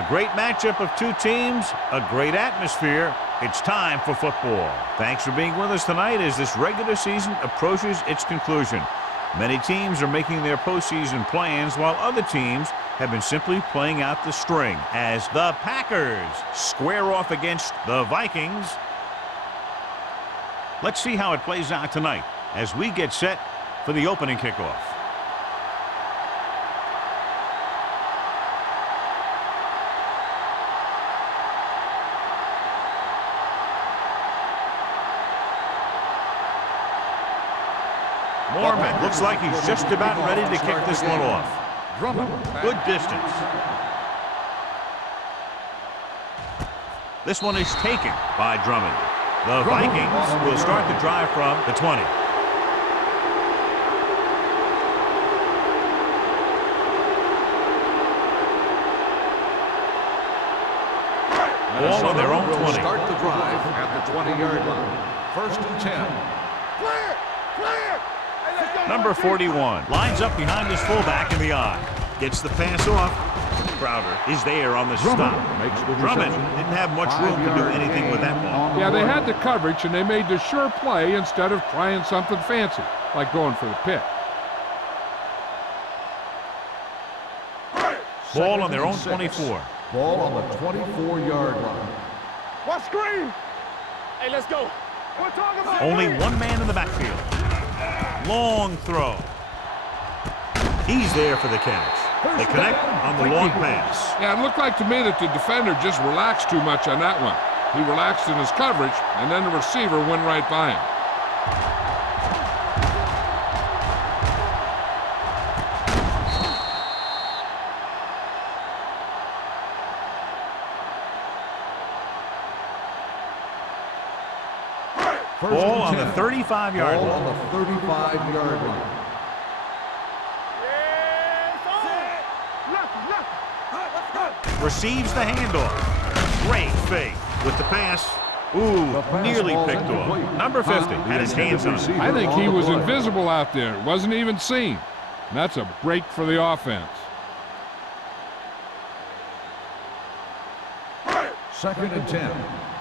A great matchup of two teams, a great atmosphere. It's time for football. Thanks for being with us tonight as this regular season approaches its conclusion. Many teams are making their postseason plans while other teams have been simply playing out the string as the Packers square off against the Vikings. Let's see how it plays out tonight as we get set for the opening kickoff. Mormon looks like he's just about ready to kick this one off. Good distance. This one is taken by Drummond. The Vikings will start the drive from the 20. Ball on their own 20. Start the drive at the 20-yard line. 1st and 10. Clear! Clear! Number 41 lines up behind his fullback in the I. Gets the pass off. Crowder is there on the stop. Drummond didn't have much room to do anything with that ball. Yeah, they had the coverage, and they made the sure play instead of trying something fancy, like going for the pick. Ball on their own 24. Ball on the 24-yard line. What screen? Hey, let's go. We're talking about Only one man in the backfield. Long throw. He's there for the catch. They connect on the long pass. Yeah, it looked like to me that the defender just relaxed too much on that one. He relaxed in his coverage, and then the receiver went right by him. Ball on the 35-yard line. Ball on the 35-yard line. Receives the handoff. Great fake with the pass. Ooh, nearly picked off. Number 50 had his hands on it. I think he was invisible out there. Wasn't even seen. And that's a break for the offense. 2nd and 10.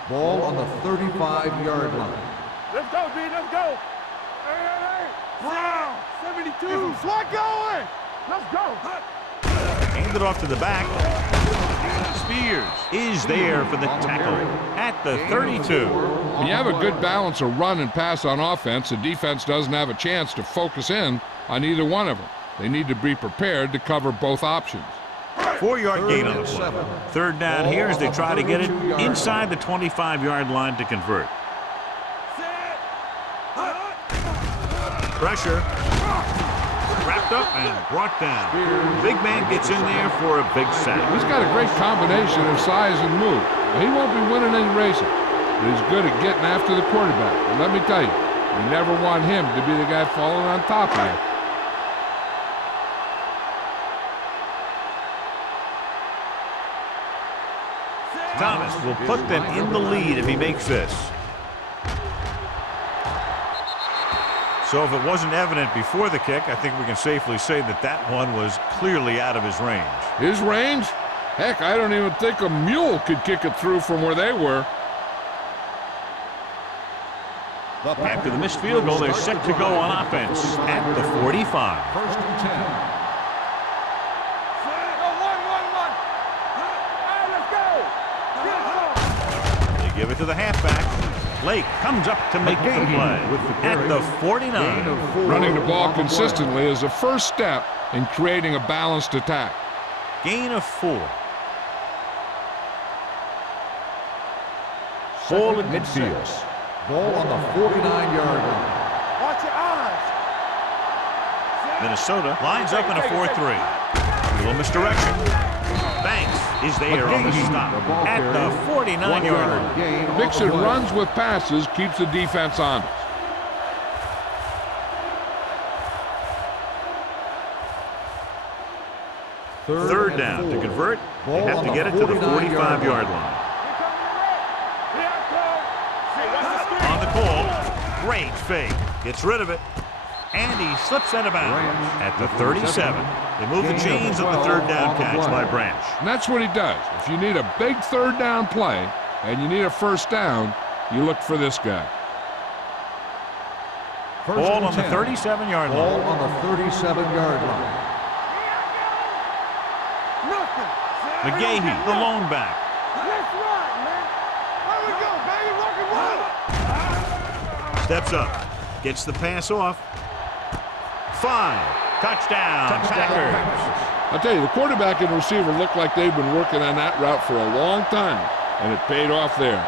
Ball on the 35-yard line. Let's go, D. Let's go. Hey. Wow. 72. Slot going. Let's go. Handed off to the back. Spears is there for the tackle at the 32. When you have a good balance of run and pass on offense, the defense doesn't have a chance to focus in on either one of them. They need to be prepared to cover both options. 4-yard gain on the play. 3rd down here as they try to get it inside the 25-yard line to convert. Pressure. Wrapped up and brought down. Big man gets in there for a big sack. He's got a great combination of size and move. He won't be winning any races, but he's good at getting after the quarterback. And let me tell you, you never want him to be the guy falling on top of you. Thomas will put them in the lead if he makes this. So if it wasn't evident before the kick, I think we can safely say that that one was clearly out of his range. His range? Heck, I don't even think a mule could kick it through from where they were. After the missed field goal, they're set to go on offense at the 45. 1st and 10. They give it to the halfback. Lake comes up to make the play at the 49. Running the ball consistently is the first step in creating a balanced attack. Gain of 4. Ball at midfield. Ball on the 49-yard line. Watch your eyes. Minnesota lines up in a 4-3. A little misdirection. Banks is there on the stop at the 49-yard line. Mixing runs with passes keeps the defense honest. 3rd down. To convert, they have to get it to the 45-yard line. On the call, great fake. Gets rid of it. And he slips out of bounds at the 37. They move the chains on the third down catch by Branch. And that's what he does. If you need a big third down play and you need a first down, you look for this guy. Ball on the 37-yard line. Ball on the 37-yard line. McGahee, the lone back. Let's run, man. There we go, baby. Rock and roll. Steps up. Gets the pass off. 5. Touchdown, Packers. I'll tell you, the quarterback and receiver look like they've been working on that route for a long time, and it paid off there.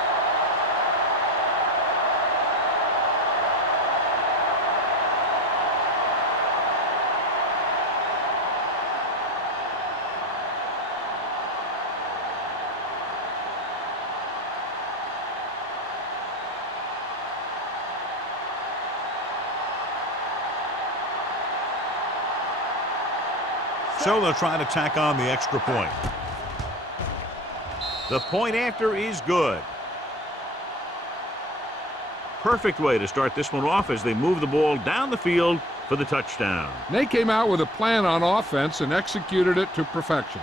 So they'll try to tack on the extra point. The point after is good. Perfect way to start this one off as they move the ball down the field for the touchdown. They came out with a plan on offense and executed it to perfection.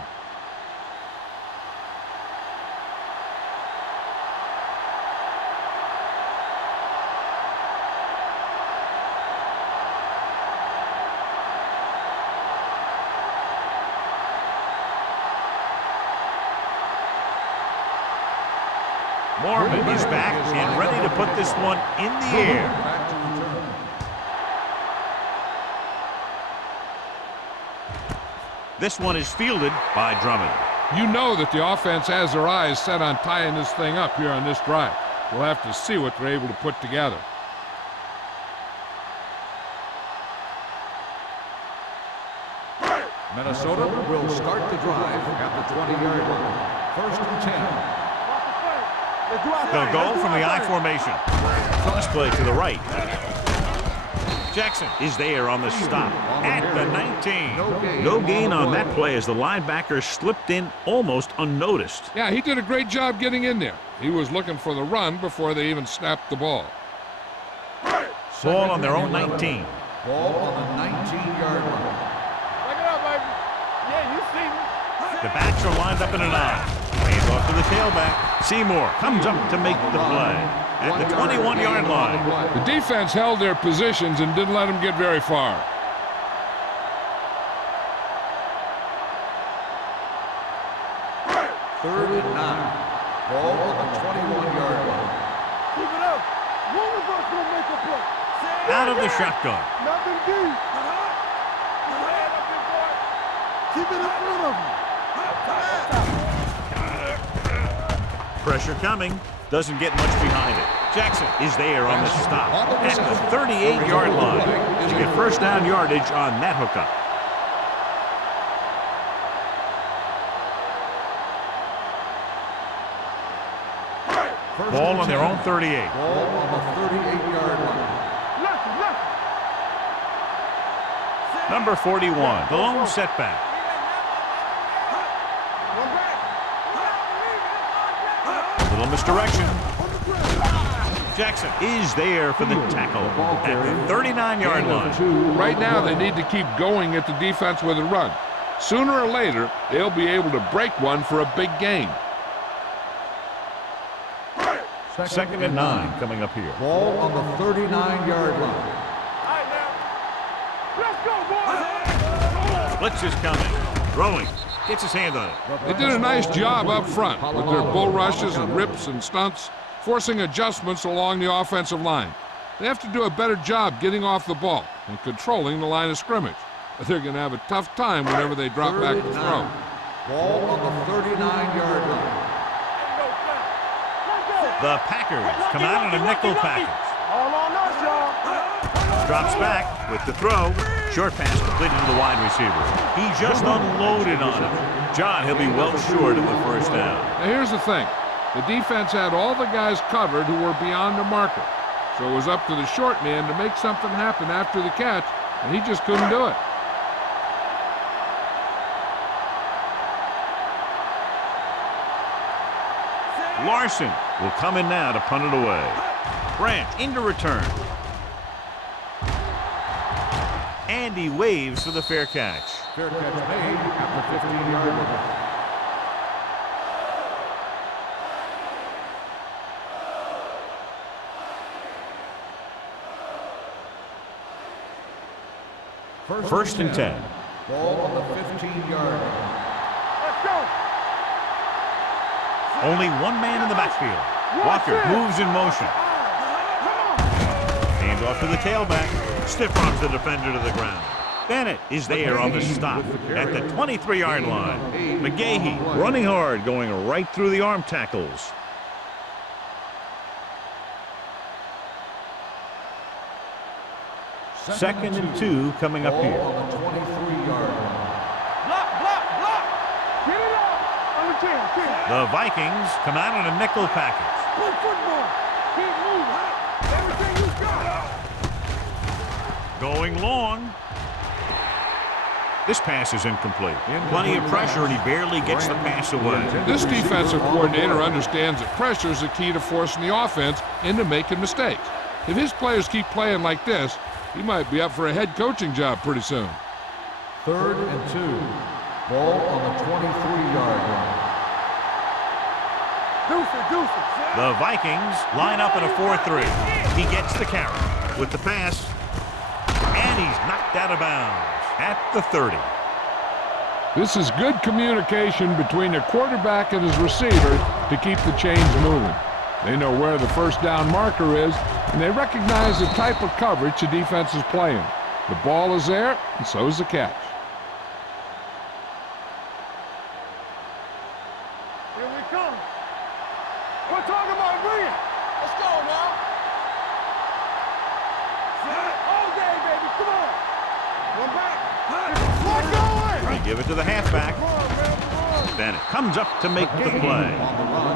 Mormon is back and ready to put this one in the air. This one is fielded by Drummond. You know that the offense has their eyes set on tying this thing up here on this drive. We'll have to see what they're able to put together. Minnesota will start the drive at the 20-yard line. First and 10. They'll go from the I formation. Cross play to the right. Jackson is there on the stop at the 19. No gain on that play as the linebacker slipped in almost unnoticed. Yeah, he did a great job getting in there. He was looking for the run before they even snapped the ball. Ball on their own 19. Ball on the 19-yard line. Back it up, baby. Yeah, you see me. The backs are lined up in an I. Hands off to the tailback. Seymour comes up to make the play at the 21-yard line. The defense held their positions and didn't let them get very far. Third and 9. Ball on the 21-yard line. Keep it up. One of us will make a play. Out of the shotgun. Nothing deep. Keep it in front of him. Pressure coming. Doesn't get much behind it. Jackson is there on the stop at the 38-yard line to get first down yardage on that hookup. Ball on their own 38. Ball on the 38-yard line. Number 41, the lone setback. Little misdirection. Jackson is there for the tackle at the 39-yard line. Right now, they need to keep going at the defense with a run. Sooner or later, they'll be able to break one for a big gain. Second and 9 coming up here. Ball on the 39-yard line. Let's go, boys. Blitz is coming. Throwing. Gets his hand on it. They did a nice job up front with their bull rushes and rips and stunts, forcing adjustments along the offensive line. They have to do a better job getting off the ball and controlling the line of scrimmage. They're going to have a tough time whenever they drop back to throw. Ball on the 39-yard line. The Packers come out in a nickel package. All on us, y'all. Drops back with the throw. Short pass completed to the wide receiver. He just unloaded on him. John, he'll be well short of the first down. Now here's the thing. The defense had all the guys covered who were beyond the marker. So it was up to the short man to make something happen after the catch, and he just couldn't do it. Larson will come in now to punt it away. Branch into return. And he waves for the fair catch. Fair catch made at the 15-yard line. First and 10. Ball on the 15-yard line. Let's go. Only one man in the backfield. Walker moves in motion. Hand off to the tailback. Stiff arms the defender to the ground. Bennett is there on the stop at the 23-yard line. McGahee running hard, going right through the arm tackles. Second and 2 coming up here. Ball on the 23-yard line. Block, block, block. Get it up. On the 10. The Vikings come out in a nickel package. Play football. Keep moving. Everything you got. Going long. This pass is incomplete. Plenty of pressure, and he barely gets the pass away. This defensive coordinator understands that pressure is the key to forcing the offense into making mistakes. If his players keep playing like this, he might be up for a head coaching job pretty soon. Third and 2. Ball on the 23-yard line. Deuce. The Vikings line up in a 4-3. He gets the carry with the pass, and he's knocked out of bounds at the 30. This is good communication between the quarterback and his receiver to keep the chains moving. They know where the first down marker is, and they recognize the type of coverage the defense is playing. The ball is there, and so is the catch. Here we come. We're talking about bringing. Let's go now. All day, baby. Come on. One back. Let's go. They give it to the halfback. Bennett comes up to make the play.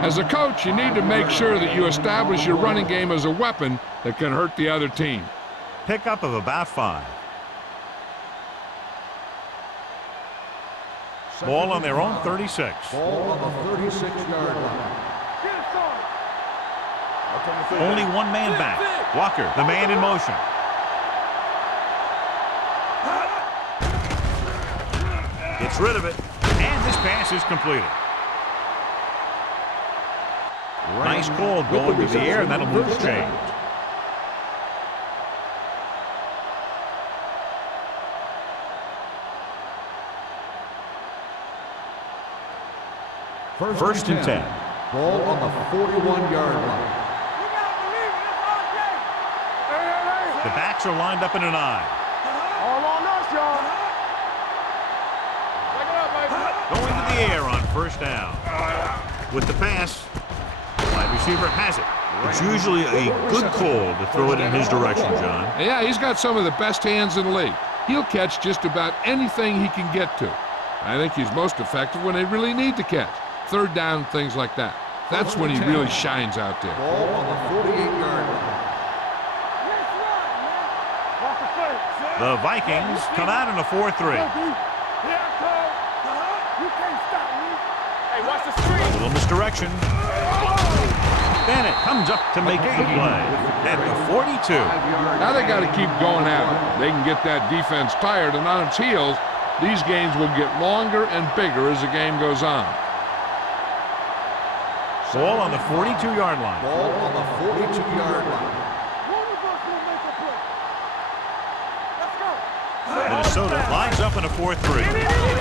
As a coach, you need to make sure that you establish your running game as a weapon that can hurt the other team. Pickup of about 5. Ball on their own 36. Ball on the 36-yard line. Get it started. Only one man back. Walker, the man in motion. Gets rid of it, and this pass is completed. Nice call going to the air, and that'll move the chains. First and 10. Ball on the 41-yard line. We gotta believe it. It's all day. Hey. The backs are lined up in an eye. All on us, y'all. Check it out, baby. Going to the air on first down. With the pass, the wide receiver has it. It's usually a good call to throw it in his direction, John. Yeah, he's got some of the best hands in the league. He'll catch just about anything he can get to. I think he's most effective when they really need to catch. Third down, things like that. That's when he really shines out there. Ball on the 48-yard line. Off the plate. The Vikings come out in a 4-3. Here I come. You can't stop me. Hey, watch the screen. A little misdirection. Bennett comes up to make the play at the 42. Now they got to keep going at it. They can get that defense tired, and on its heels, these games will get longer and bigger as the game goes on. Ball on the 42-yard line. Ball on the 42-yard line. One of us will make a play. Let's go. Minnesota lines up in a 4-3.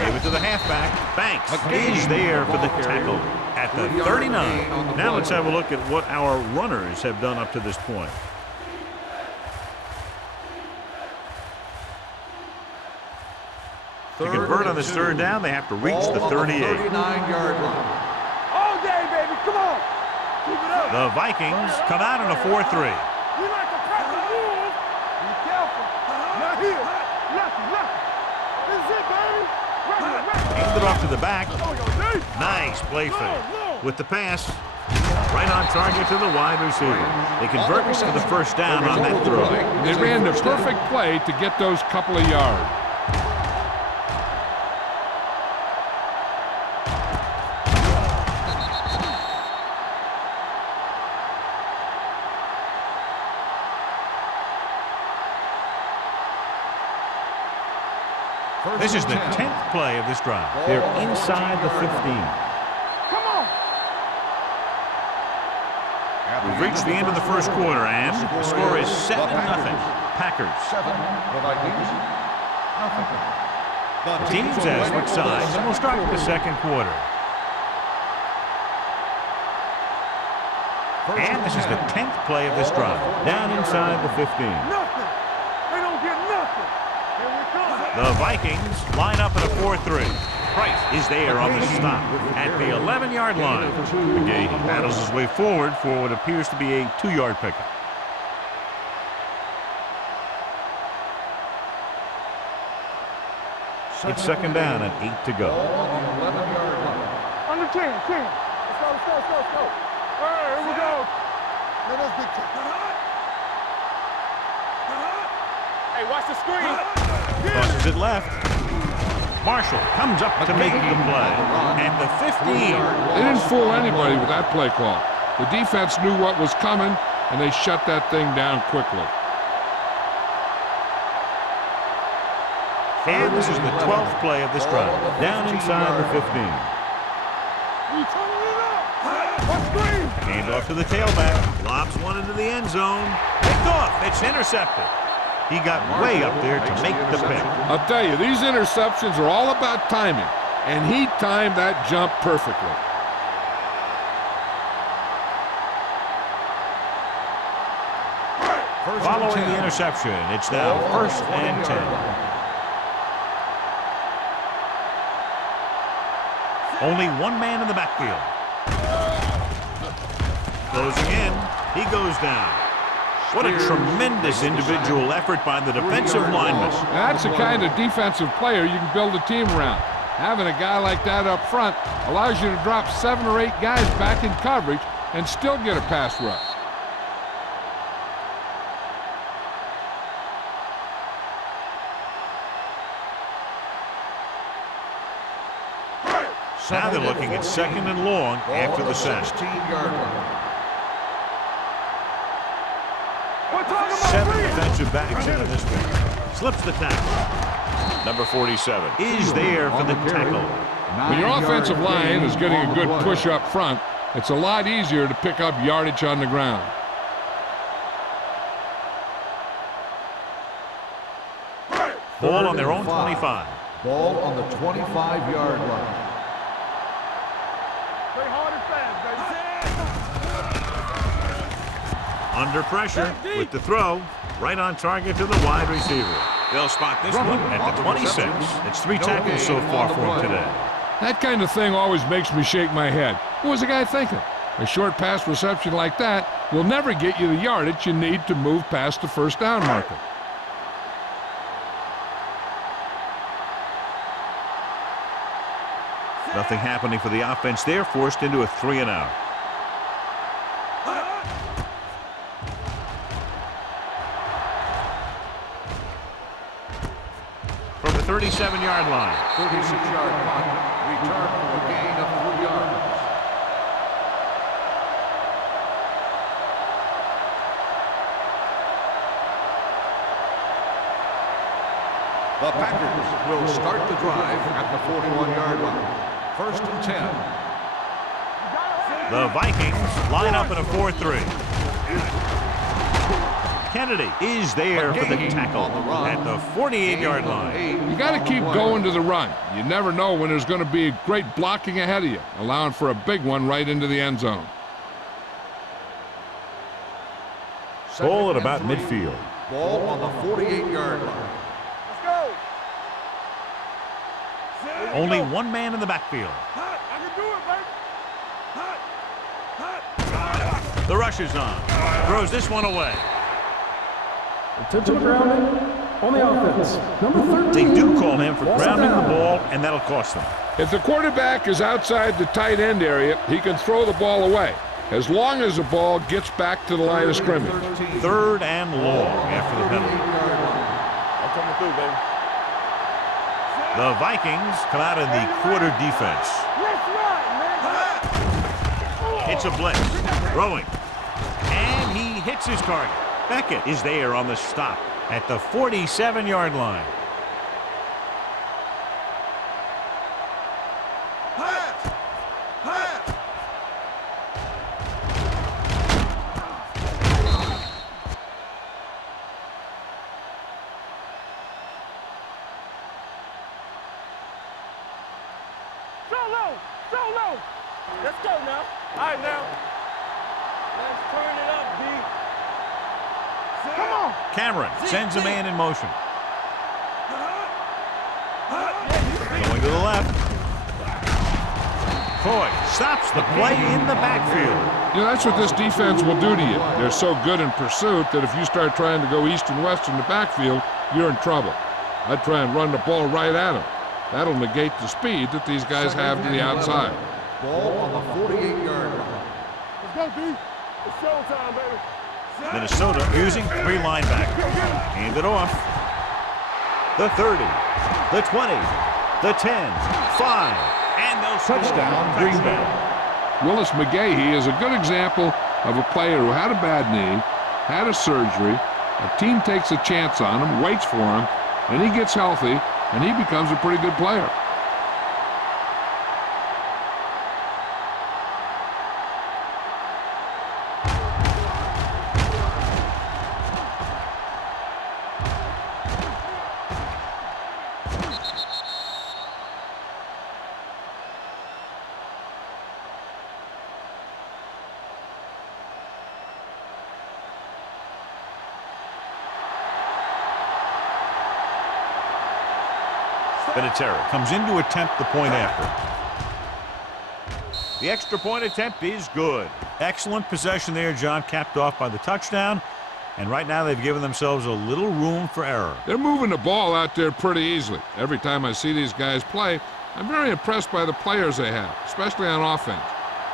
Give it to the halfback. Banks is there for the tackle at the 39. Now let's have a look at what our runners have done up to this point. To convert on this third down, they have to reach the 38. 39-yard line. All day, baby. Come on. Keep it up. The Vikings come out in a 4-3. We like to press the rules. Be careful. Not here. Nothing. This is it, baby. Hand it off to the back. Nice play fake. With the pass, right on target to the wide receiver. They convert us to the first down on that throw. They ran the perfect play to get those couple of yards. This is the 10th play of this drive. They're inside the 15. Come on. We've reached the end of the first quarter, and the score is 7-0. Packers. 7, the Vikings, nothing. The teams have switched sides, and we'll start with the second quarter. And this is the 10th play of this drive. Down inside the 15. Nothing. They don't get nothing. Here we come. The Vikings line up at a 4-3. Price is there on the stop at the 11-yard line. McGahee battles his way forward for what appears to be a 2-yard pickup. It's second down and 8 to go. Under 10, 10. Let's go. All right, here we go. Let us big Hey, watch the screen. Crosses it left. Marshall comes up to make the play. And the 15. They didn't fool anybody with that play call. The defense knew what was coming, and they shut that thing down quickly. And this is the 12th play of this drive. Down inside the 15. You turning it up. Watch screen. Hand off to the tailback. Lobs one into the end zone. Picked off. It's intercepted. He got way up there to make the pick. I'll tell you, these interceptions are all about timing, and he timed that jump perfectly. Following the interception, it's now 1st and 10. Only one man in the backfield. Closing in, he goes down. What a tremendous individual effort by the defensive lineman. That's the kind of defensive player you can build a team around. Having a guy like that up front allows you to drop 7 or 8 guys back in coverage and still get a pass rush. Now they're looking at second and long after the sack. 16-yard line. 7 defensive backs into this one. Slips the tackle. Number 47 is there for the tackle. When your offensive line is getting a good push up front, it's a lot easier to pick up yardage on the ground. Ball on their own 25. Ball on the 25-yard line. Play hard and fast, baby. Under pressure with the throw. Right on target to the wide receiver. They'll spot this one at the 26. It's 3 tackles so far for him today. That kind of thing always makes me shake my head. What was the guy thinking? A short pass reception like that will never get you the yardage you need to move past the first down marker. Nothing happening for the offense there, forced into a 3-and-out. From the 37-yard line. 36-yard punt. Return for a gain of 3 yards. The Packers will start the drive at the 41-yard line. 1st and 10. The Vikings line up in a 4-3. Kennedy is there for the tackle at the 48-yard line. You got to keep going to the run. You never know when there's going to be great blocking ahead of you, allowing for a big one right into the end zone. Ball at about midfield. Ball on the 48-yard line. Only one man in the backfield. I can do it, baby. The rush is on. Throws this one away. Intentional grounding on the offense. Number 13. They do call him for grounding the ball, and that'll cost them. If the quarterback is outside the tight end area, he can throw the ball away, as long as the ball gets back to the line of scrimmage. 3rd and long after the penalty. I'm coming through, baby. The Vikings come out in the quarter defense. It's a blitz. Throwing. And he hits his target. Beckett is there on the stop at the 47-yard line. Let's go now. All right, now. Let's turn it up, D. Come on. Cameron sends a man in motion. Going to the left. Croy stops the play in the backfield. You know, that's what this defense will do to you. They're so good in pursuit that if you start trying to go east and west in the backfield, you're in trouble. I'd try and run the ball right at them. That'll negate the speed that these guys have to the outside. Ball on the 48-yard line. Let's go, D. It's showtime, baby. Minnesota using 3 linebackers. Hand it off. The 30, the 20, the 10, 5, and they'll Touchdown, Green Bay. Willis McGahee is a good example of a player who had a bad knee, had a surgery, a team takes a chance on him, waits for him, and he gets healthy, and he becomes a pretty good player. Vinatieri comes in to attempt the point after. The extra point attempt is good. Excellent possession there, John, capped off by the touchdown. And right now they've given themselves a little room for error. They're moving the ball out there pretty easily. Every time I see these guys play, I'm very impressed by the players they have, especially on offense.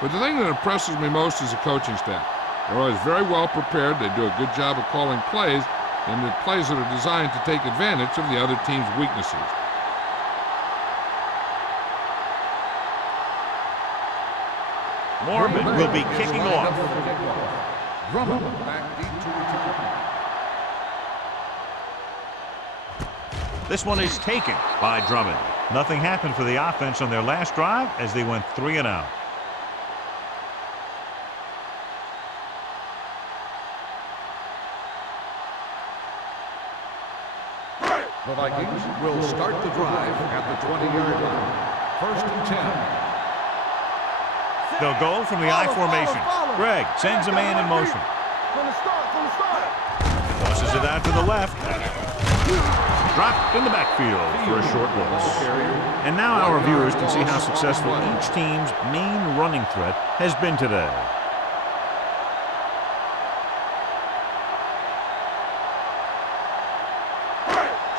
But the thing that impresses me most is the coaching staff. They're always very well prepared. They do a good job of calling plays, and the plays that are designed to take advantage of the other team's weaknesses. Mormon will be kicking off. Drummond back deep to return. This one is taken by Drummond. Nothing happened for the offense on their last drive as they went 3 and out. The Vikings will start the drive at the 20-yard line. 1st and 10. They'll go from the I formation. Greg sends a man in motion. From the start. Tosses it out to the left. Dropped in the backfield for a short loss. And now our viewers can see how successful each team's main running threat has been today.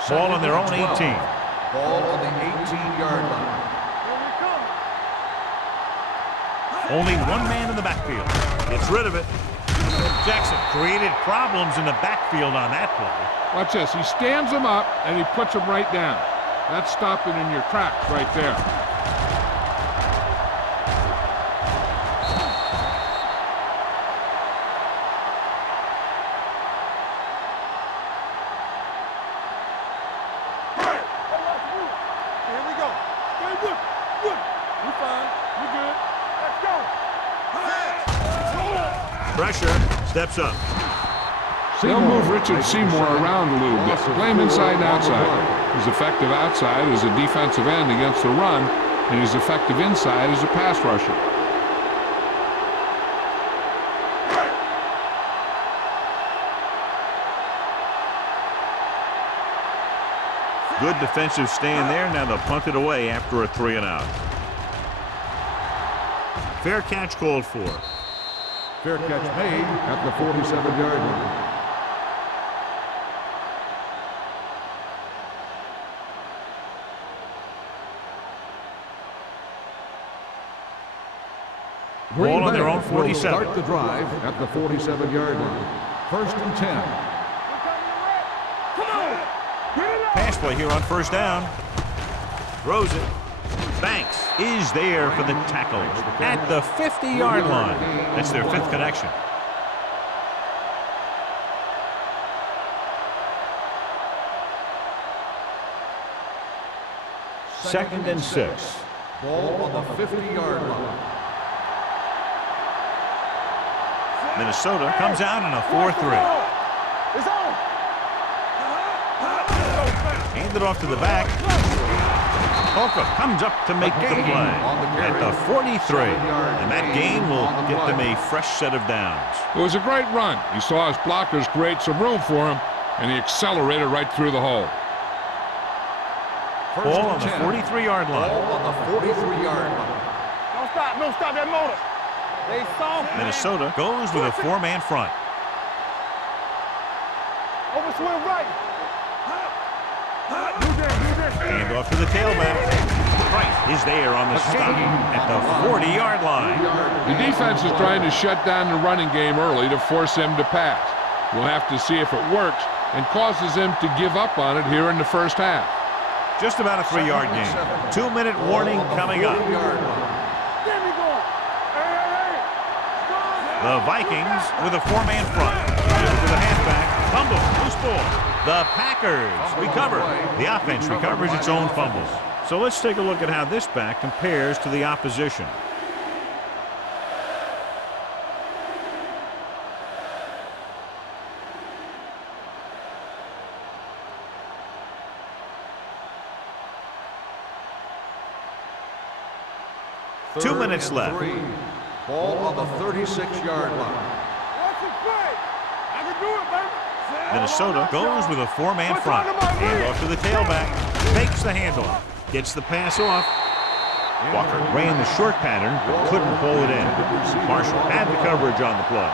Ball on their own 18. Ball on the 18-yard line. Only one man in the backfield. Gets rid of it. Jackson created problems in the backfield on that play. Watch this. He stands them up, and he puts them right down. That's stopping in your tracks right there. Here we go. Stay good. Good. We're fine. We're good. Let's go. Pressure. Steps up. They'll move Richard Seymour around a little bit. Play him inside and outside. He's effective outside as a defensive end against the run, and he's effective inside as a pass rusher. Good defensive stand there. Now they'll punt it away after a 3 and out. Fair catch called for. Fair catch made at the 47-yard line. Ball on their own 47. Start the drive at the 47-yard line. 1st and 10. Come on. Pass play here on 1st down. Throws it. Banks is there for the tackle at the 50-yard line. That's their 5th connection. Second and 6. Ball on the 50-yard line. Minnesota comes out in a 4-3. It's on. Hand it off to the back. Oka comes up to make the play at the 43. And that gain will get them a fresh set of downs. It was a great run. He saw his blockers create some room for him, and he accelerated right through the hole. Ball on the 43-yard line. Ball on the 43-yard line. Don't stop that motor. They soft. Minnesota goes with a 4-man front. Over swing right. Hand off to the tailback. Price is there on the stop at the 40-yard line. The defense is trying to shut down the running game early to force him to pass. We'll have to see if it works and causes him to give up on it here in the first half. Just about a 3-yard gain. 2-minute warning coming up. The Vikings with a 4-man front. Give it to the halfback. Fumble. Loose ball. The Packers recover. The offense recovers its own fumbles. So let's take a look at how this back compares to the opposition. Third 2 minutes left. 3. Ball on the 36-yard line. Minnesota goes with a 4-man front. Hand off to the tailback. Fakes the handoff. Gets the pass off. Walker ran the short pattern but couldn't pull it in. Marshall had the coverage on the play.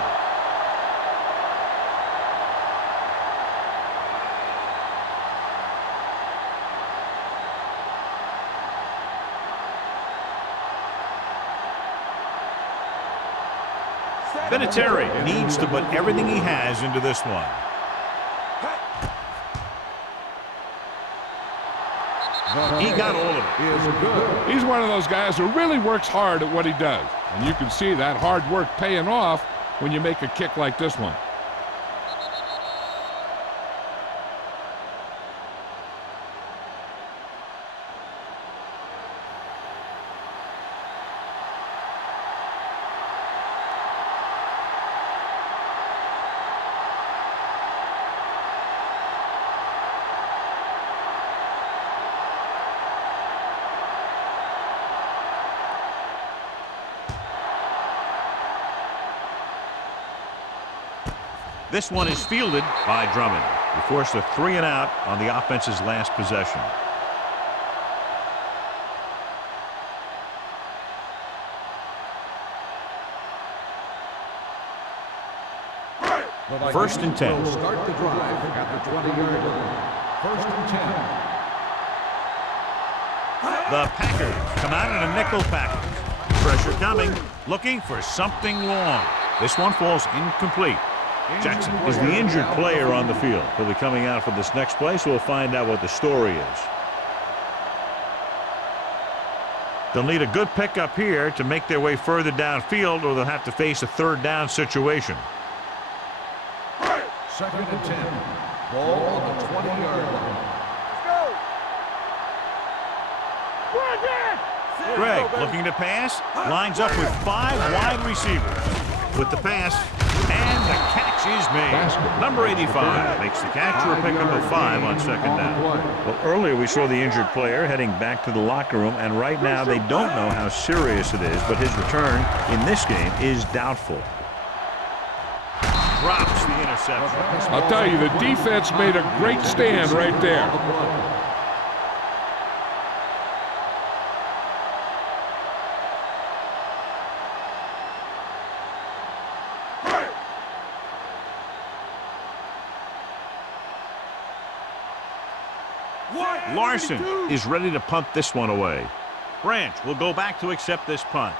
Vinatieri needs to put everything he has into this one. He got all of it. He's one of those guys who really works hard at what he does. And you can see that hard work paying off when you make a kick like this one. This one is fielded by Drummond. He forced a 3-and-out on the offense's last possession. First and 10. Will start the drive at the 20-yard line. First and 10. The Packers come out in a nickel package. Pressure coming, looking for something long. This one falls incomplete. Jackson is the injured player on the field. He'll be coming out for this next play, so we'll find out what the story is. They'll need a good pickup here to make their way further downfield, or they'll have to face a 3rd down situation. Second and 10. Ball on the 20-yard line. Greg looking to pass, lines up with 5 wide receivers. With the pass, and the catch is made. Number 85 makes the catch for a pickup of 5 on 2nd down. Well, earlier we saw the injured player heading back to the locker room, and right now they don't know how serious it is, but his return in this game is doubtful. Drops the interception. I'll tell you, the defense made a great stand right there. Larson is ready to punt this one away. Branch will go back to accept this punt.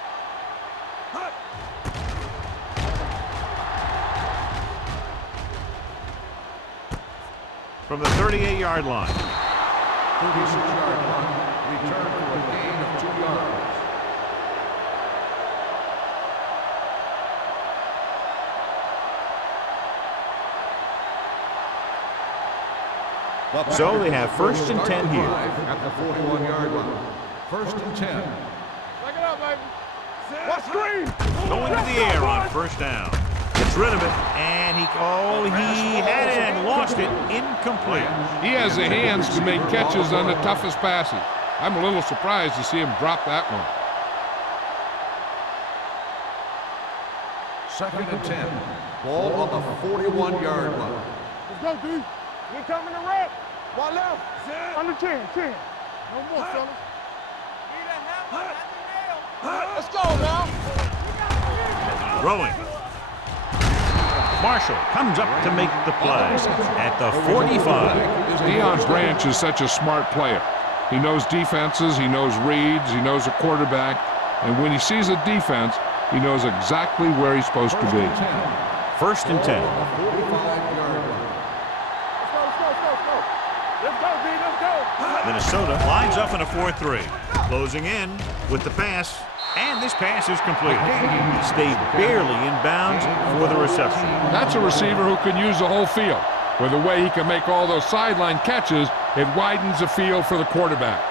From the 38-yard line. 36-yard punt. Return for a gain of 2 yards. So they have first and 10 here. At the 41-yard line. First and 10. Check it out, baby. What screen? Going to the air on first down. Gets rid of it, and he had it and lost it. Incomplete. He has the hands to make catches on the toughest passes. I'm a little surprised to see him drop that one. 2nd and 10. Ball on the 41-yard line. Let's go, D. We coming to rep. One left. Under 10. No more, fellas. Let's go now. Throwing. Marshall comes up to make the play at the 45. Deion Branch is such a smart player. He knows defenses, he knows reads, he knows a quarterback, and when he sees a defense, he knows exactly where he's supposed to be. 1st and 10. Let's go, D. Let's go. Minnesota lines up in a 4-3. Closing in with the pass. And this pass is completed. He stayed barely in bounds for the reception. That's a receiver who can use the whole field. With the way he can make all those sideline catches, it widens the field for the quarterback.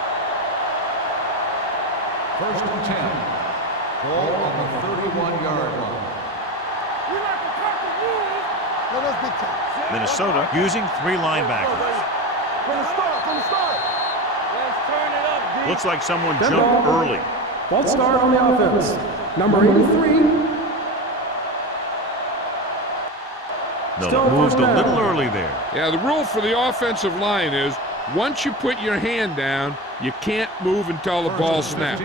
1st and 10. Ball on the 31-yard line. We like to cut the rules. No, that's big time. Minnesota using 3 linebackers. From the start. Let's turn it up, D. Looks like someone jumped early. False start on the offense. Number 83. No, Still moved a first down. little early there. Yeah, the rule for the offensive line is once you put your hand down, you can't move until the ball snaps.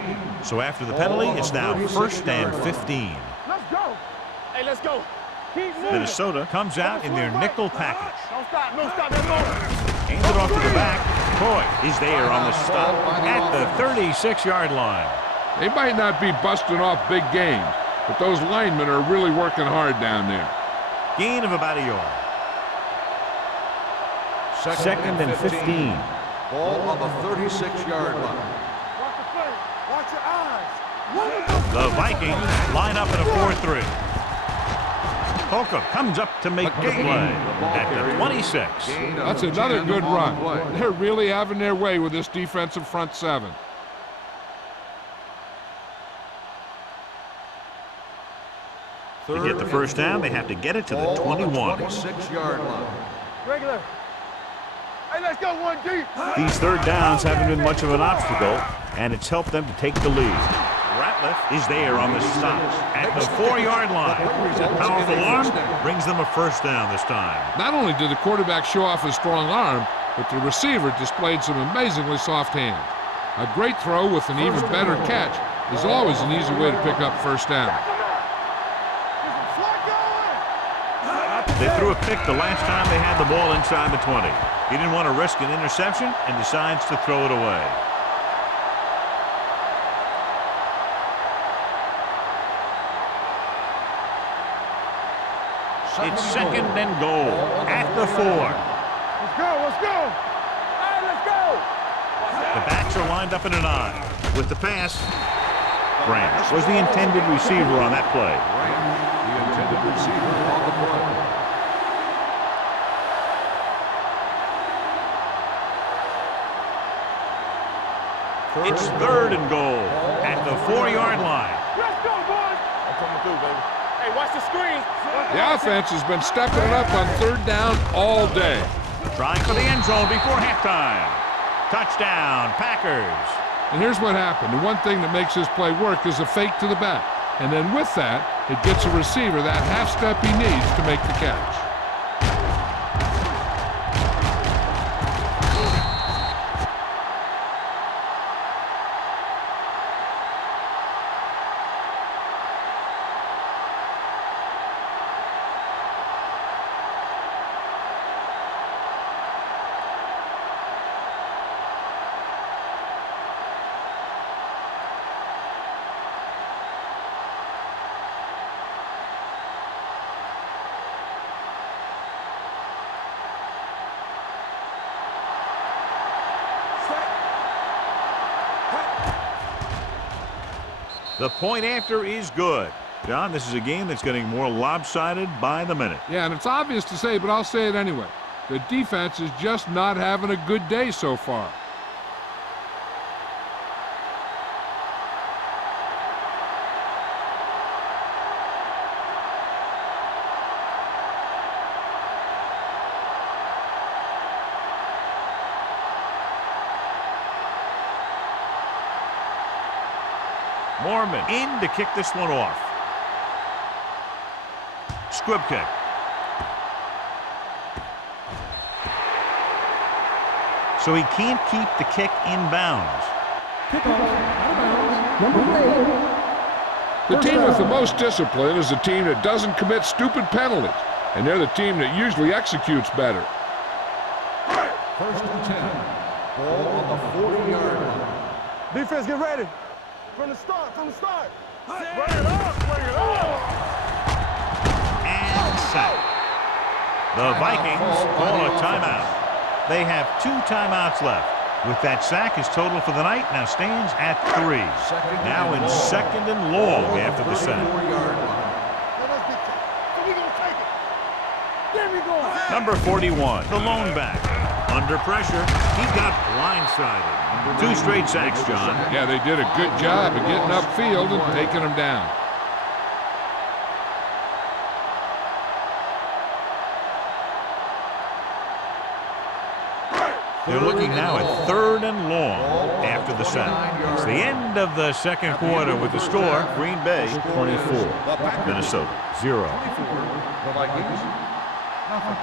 So after the penalty, it's now 1st and 15. Let's go. Hey, let's go. Keep moving. Minnesota comes out in their nickel package. Don't stop. That's over. Hands it off to the back. Troy is there on the stop at the 36-yard line. They might not be busting off big games, but those linemen are really working hard down there. Gain of about a yard. 2nd and 15. Ball on the 36-yard line. Watch the play. Watch your eyes. The Vikings line up in a 4-3. Holcomb comes up to make the play at the 26. That's another good run. They're really having their way with this defensive front 7. To get the first down, they have to get it to the 21. 26-yard line. Regular. Hey, let's go, 1D. These 3rd downs haven't been much of an obstacle, and it's helped them to take the lead. Ratliff is there on the stop at the 4-yard line. That powerful arm brings them a first down this time. Not only did the quarterback show off his strong arm, but the receiver displayed some amazingly soft hands. A great throw with an even better catch is always an easy way to pick up first down. They threw a pick the last time they had the ball inside the 20. He didn't want to risk an interception and decides to throw it away. It's 2nd and goal at the 4. Let's go. Hey, let's go. The backs are lined up in an I. With the pass, Branch was the intended receiver on that play. The intended receiver on the play. It's 3rd and goal at the 4-yard line. Let's go, boys. I'm coming through, baby. Hey, watch the screen. The offense has been stepping it up on 3rd down all day. Trying for the end zone before halftime. Touchdown, Packers. And here's what happened. The one thing that makes this play work is a fake to the back. And then with that, it gets a receiver that half step he needs to make the catch. The point after is good. John, this is a game that's getting more lopsided by the minute. Yeah, and it's obvious to say, but I'll say it anyway. The defense is just not having a good day so far. Mormon in to kick this one off. Squib kick. So he can't keep the kick in bounds. Kickoff, out of bounds, number 8. The team with the most discipline is the team that doesn't commit stupid penalties, and they're the team that usually executes better. First and 10. Ball on the 40-yard line. Defense, get ready. From the start, Bring it up. And sack. The Vikings call a timeout. They have 2 timeouts left. With that sack, his total for the night now stands at 3. Now in second and long after the sack. Number 41, the lone back. Under pressure, he got blindsided. 2 straight sacks, John. Yeah, they did a good job of getting upfield and taking him down. They're looking now at third and long after the sack. It's the end of the second quarter with the score, Green Bay 24, Minnesota 0. The Vikings, nothing.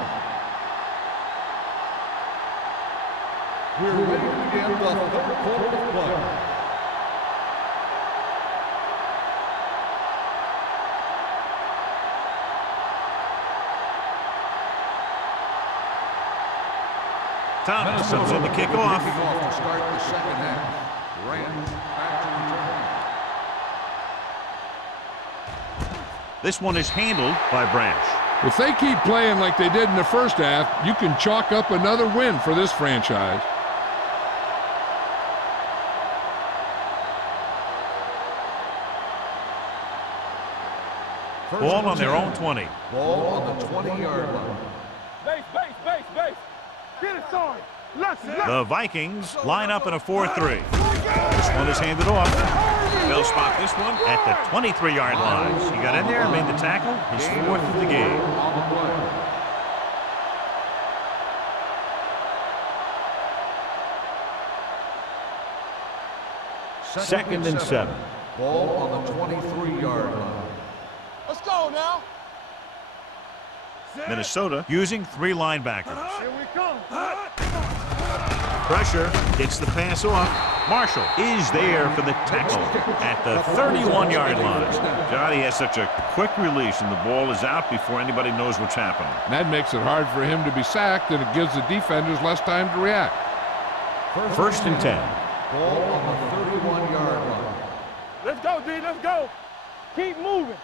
We're ready to begin the third quarter of play. Thomas comes in to kick off. To start the second half. Rams back to return. This one is handled by Branch. If they keep playing like they did in the first half, you can chalk up another win for this franchise. Ball on their own 20. Ball on the 20-yard line. Base. Get it, son. Left. The Vikings line up in a 4-3. This one is handed off. They'll spot this one at the 23-yard line. He got in there and made the tackle, his 4th of the game. Second and 7. Ball on the 23-yard line. Let's go now. Minnesota using 3 linebackers. Here we come. Pressure gets the pass off. Marshall is there for the tackle at the 31-yard line. Johnny has such a quick release, and the ball is out before anybody knows what's happening. That makes it hard for him to be sacked, and it gives the defenders less time to react. First and 10. Ball on the 31-yard line. Let's go, D. Let's go. Keep moving.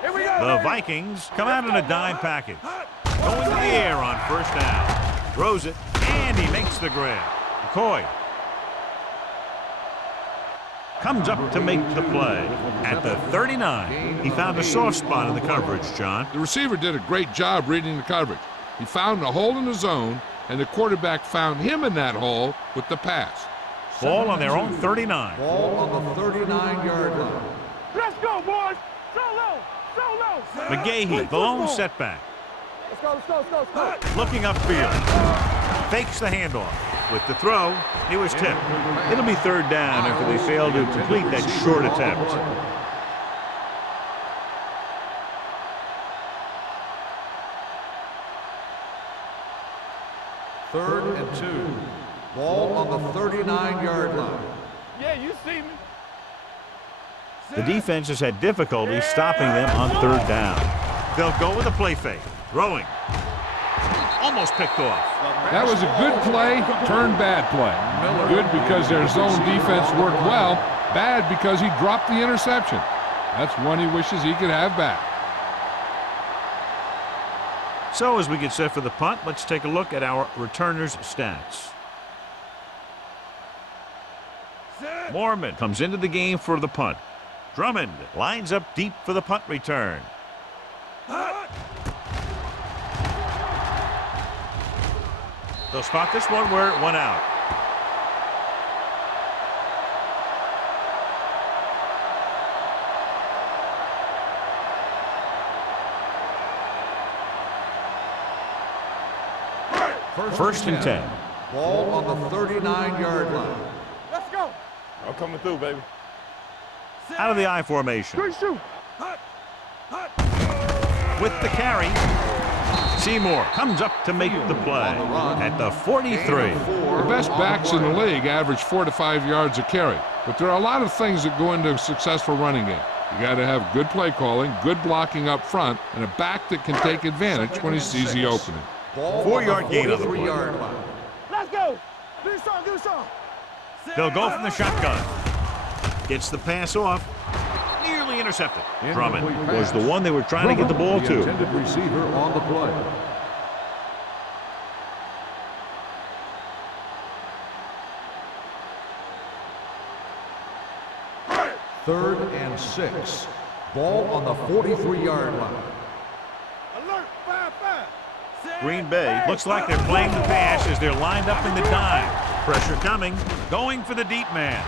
Here we go. The Vikings come out in a dime package. Going to the air on first down. Throws it, and he makes the grab. McCoy comes up to make the play. At the 39, he found a soft spot in the coverage, John. The receiver did a great job reading the coverage. He found a hole in the zone, and the quarterback found him in that hole with the pass. Ball on their own 39. Ball on the 39-yard line. Let's go, boys. Solo. McGahee, the lone setback. Let's go. Looking upfield. Fakes the handoff. With the throw, he was tipped. It'll be third down after they fail to complete that short attempt. Third and 2. Ball on the 39-yard line. Yeah, you see me. The defense has had difficulty stopping them on third down. They'll go with a play fake. Throwing. Almost picked off. That was a good play, turned bad play. Good because their zone defense worked well. Bad because he dropped the interception. That's one he wishes he could have back. So as we get set for the punt, let's take a look at our returners' stats. Mormon comes into the game for the punt. Drummond lines up deep for the punt return. They'll spot this one where it went out. First and 10. Ball on the 39-yard line. Let's go. I'm coming through, baby. Out of the I formation. Good shoot. With the carry. Seymour comes up to make the play at the 43. The best backs in the league average 4 to 5 yards a carry. But there are a lot of things that go into a successful running game. You got to have good play calling, good blocking up front, and a back that can take advantage when he sees the opening. 4-yard gain on the play. Let's go. Give us some. They'll go from the shotgun. Gets the pass off. Nearly intercepted. Drummond was the one they were trying to get the ball to. Intended receiver on the play. Third and 6. Ball on the 43-yard line. Alert. 5-5. Green Bay looks like they're playing the pass as they're lined up in the dime. Pressure coming. Going for the deep man.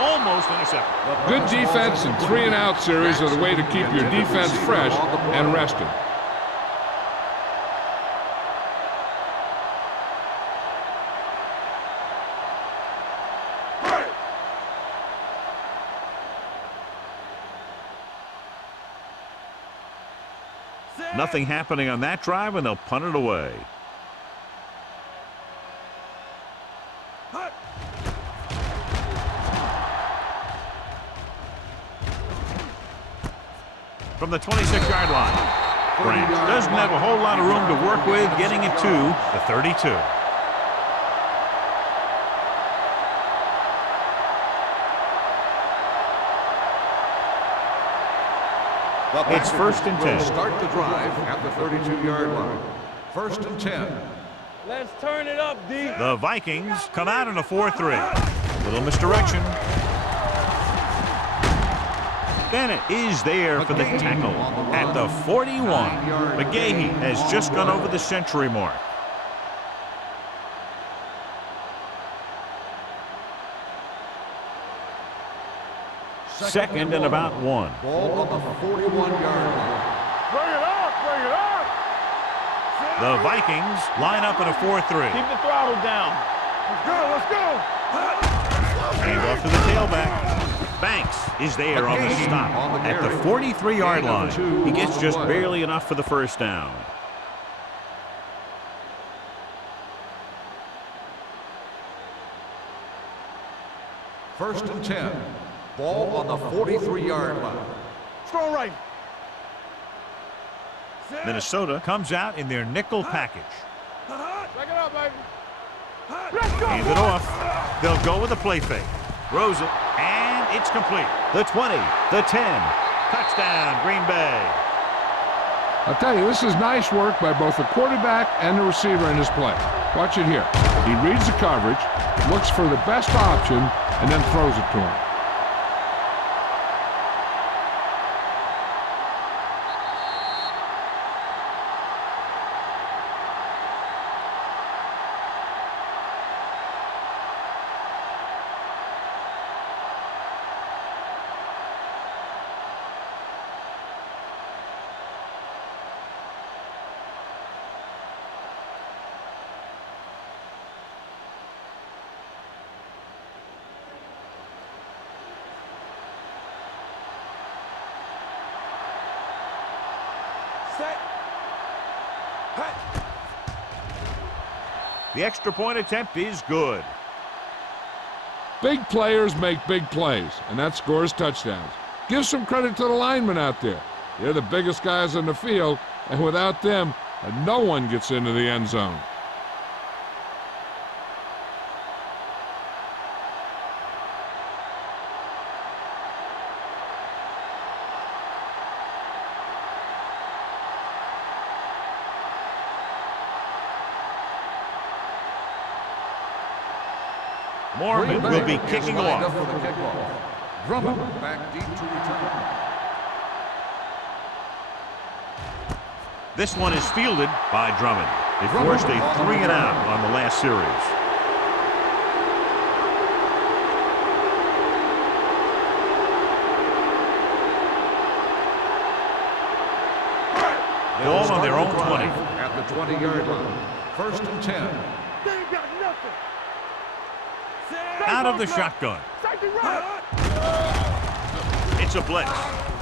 Almost intercepted. Good defense and 3-and-out series are the way to keep your defense fresh and rested. Nothing happening on that drive, and they'll punt it away. From the 26-yard line. Branch doesn't have a whole lot of room to work with, getting it to the 32. It's first and 10. Start the drive at the 32-yard line. First and 10. Let's turn it up, D. The Vikings come out in a 4-3. Little misdirection. Bennett is there for the tackle at the 41. McGahee has just gone over the century mark. Second and about 1. Ball on the 41-yard line. Bring it up. Bring it up. The Vikings line up in a 4-3. Keep the throttle down. Let's go. Let's go. Hand off to the tailback. Banks is there on the stop at the 43-yard line. He gets just barely enough for the first down. First and 10. Ball on the 43-yard line. Strong right. Minnesota comes out in their nickel package. Back it up, baby. Let's go. Hand it off. They'll go with a play fake. Throws it, and it's complete. The 20, the 10. Touchdown, Green Bay. I'll tell you, this is nice work by both the quarterback and the receiver in his play. Watch it here. He reads the coverage, looks for the best option, and then throws it to him. The extra point attempt is good. Big players make big plays, and that scores touchdowns. Give some credit to the linemen out there. They're the biggest guys on the field, and without them, no one gets into the end zone. Mormon will be kicking lined up off. for the kickoff. Drummond back deep to return. This one is fielded by Drummond. They forced a 3-and-out on the last series. Ball on their own 20. At the 20-yard line. First and 10. They ain't got nothing. Out of the shotgun. Safety right. It's a blitz.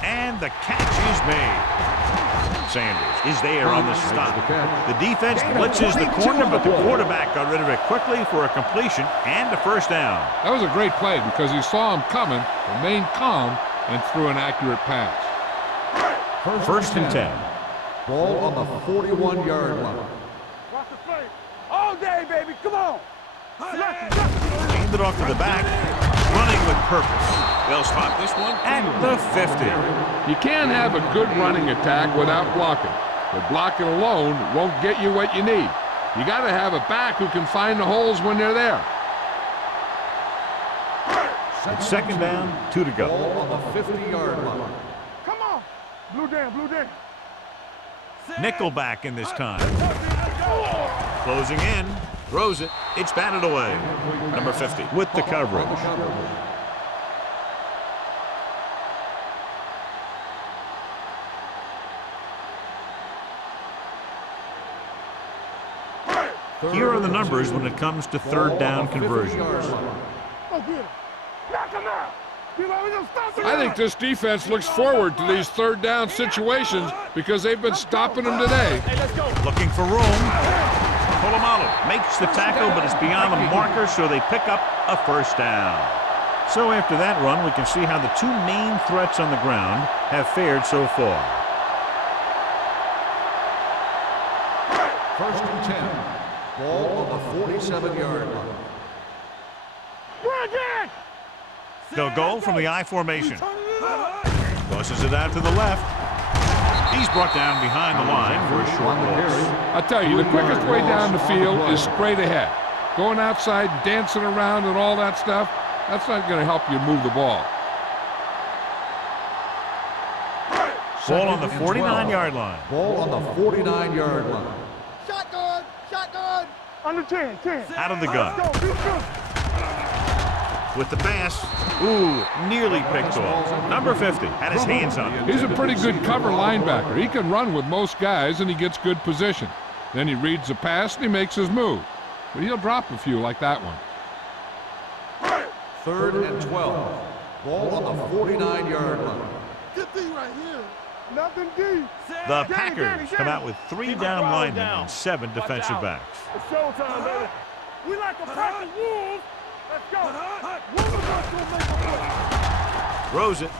And the catch is made. Sanders is there on the stop. The defense blitzes the corner, but the quarterback got rid of it quickly for a completion and a first down. That was a great play because he saw him coming, remained calm, and threw an accurate pass. First and 10. Ball on the 41-yard line. Watch the play. All day, baby. Come on. Aimed it off to the back. Running with purpose. They'll spot this one at the 50. You can't have a good running attack without blocking. But blocking alone won't get you what you need. You got to have a back who can find the holes when they're there. It's second down, 2 to go. Ball on the 50-yard line. Come on. Blue down, blue down. Nickelback in this time. Closing in. Throws it. It's batted away. Number 50 with the coverage. Here are the numbers when it comes to third down conversions. I think this defense looks forward to these third down situations because they've been stopping them today. Looking for room. Polamalu makes the tackle, but it's beyond the marker, so they pick up a first down. So after that run, we can see how the two main threats on the ground have fared so far. First and 10. Ball on the 47-yard line. They'll go from the I formation. Tosses it out to the left. He's brought down behind the line for a short loss. I tell you, the quickest way down the field is straight ahead. Going outside, dancing around and all that stuff, that's not going to help you move the ball. Ball on the 49-yard line. Ball on the 49-yard line. Shotgun, shotgun. Under 10, 10. Out of the gun. Let's go. With the pass. Ooh, nearly picked off. Number 50 had his hands on it. He's a pretty good cover linebacker. He can run with most guys, and he gets good position. Then he reads the pass, and he makes his move. But he'll drop a few like that one. Third and 12. Ball on the 49-yard line. Good thing right here. Nothing deep. The Packers come out with 3 down linemen and 7 defensive backs. It's showtime, baby. We like a pack of wolves. Let's go. One of us will make a play. Throws it.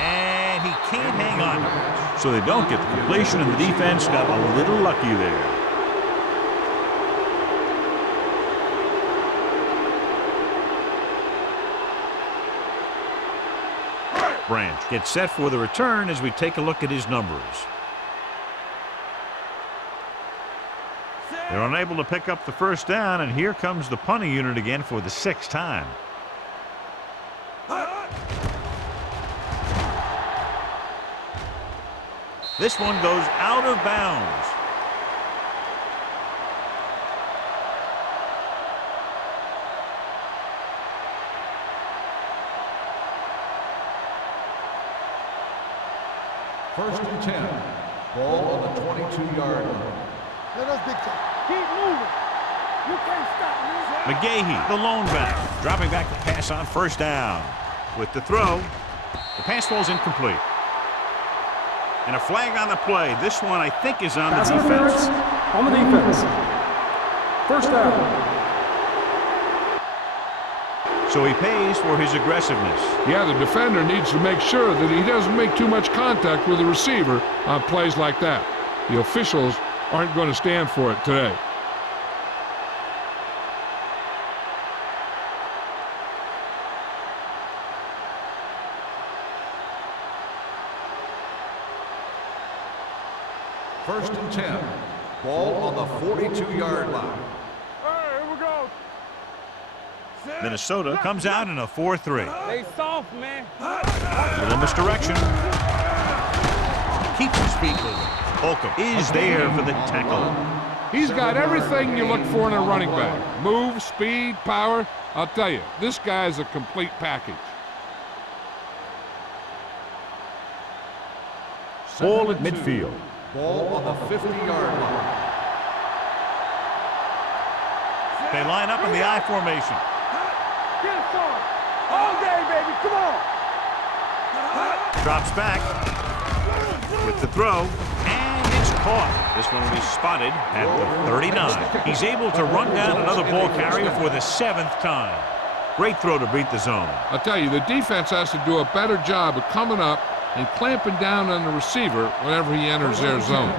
And he can't hang on to it. So they don't get the completion, and the defense got a little lucky there. Branch gets set for the return as we take a look at his numbers. They're unable to pick up the first down, and here comes the punting unit again for the 6th time. This one goes out of bounds. First and 10. Ball on the 22-yard line. Let us big time. Keep moving. You can't stop me. McGahee, the lone back, dropping back to pass on first down. With the throw, the pass falls incomplete. And a flag on the play. This one, I think, is on the Pass defense. interference on the defense. First down. So he pays for his aggressiveness. Yeah, the defender needs to make sure that he doesn't make too much contact with the receiver on plays like that. The officials aren't going to stand for it today. First and 10. Ball on the 42-yard line. Hey, here we go. Minnesota comes out in a 4-3. They soft, man. Little misdirection. Keeps his feet moving. Holcomb is there for the tackle. He's got everything you look for in a running back. Move, speed, power. I'll tell you, this guy is a complete package. Ball at midfield. Ball on the 50-yard line. They line up in the I formation. Get it on. All day, baby. Come on. Drops back with the throw, and it's caught. This one will be spotted at the 39. He's able to run down another ball carrier for the 7th time. Great throw to beat the zone. I'll tell you, the defense has to do a better job of coming up and clamping down on the receiver whenever he enters their zone.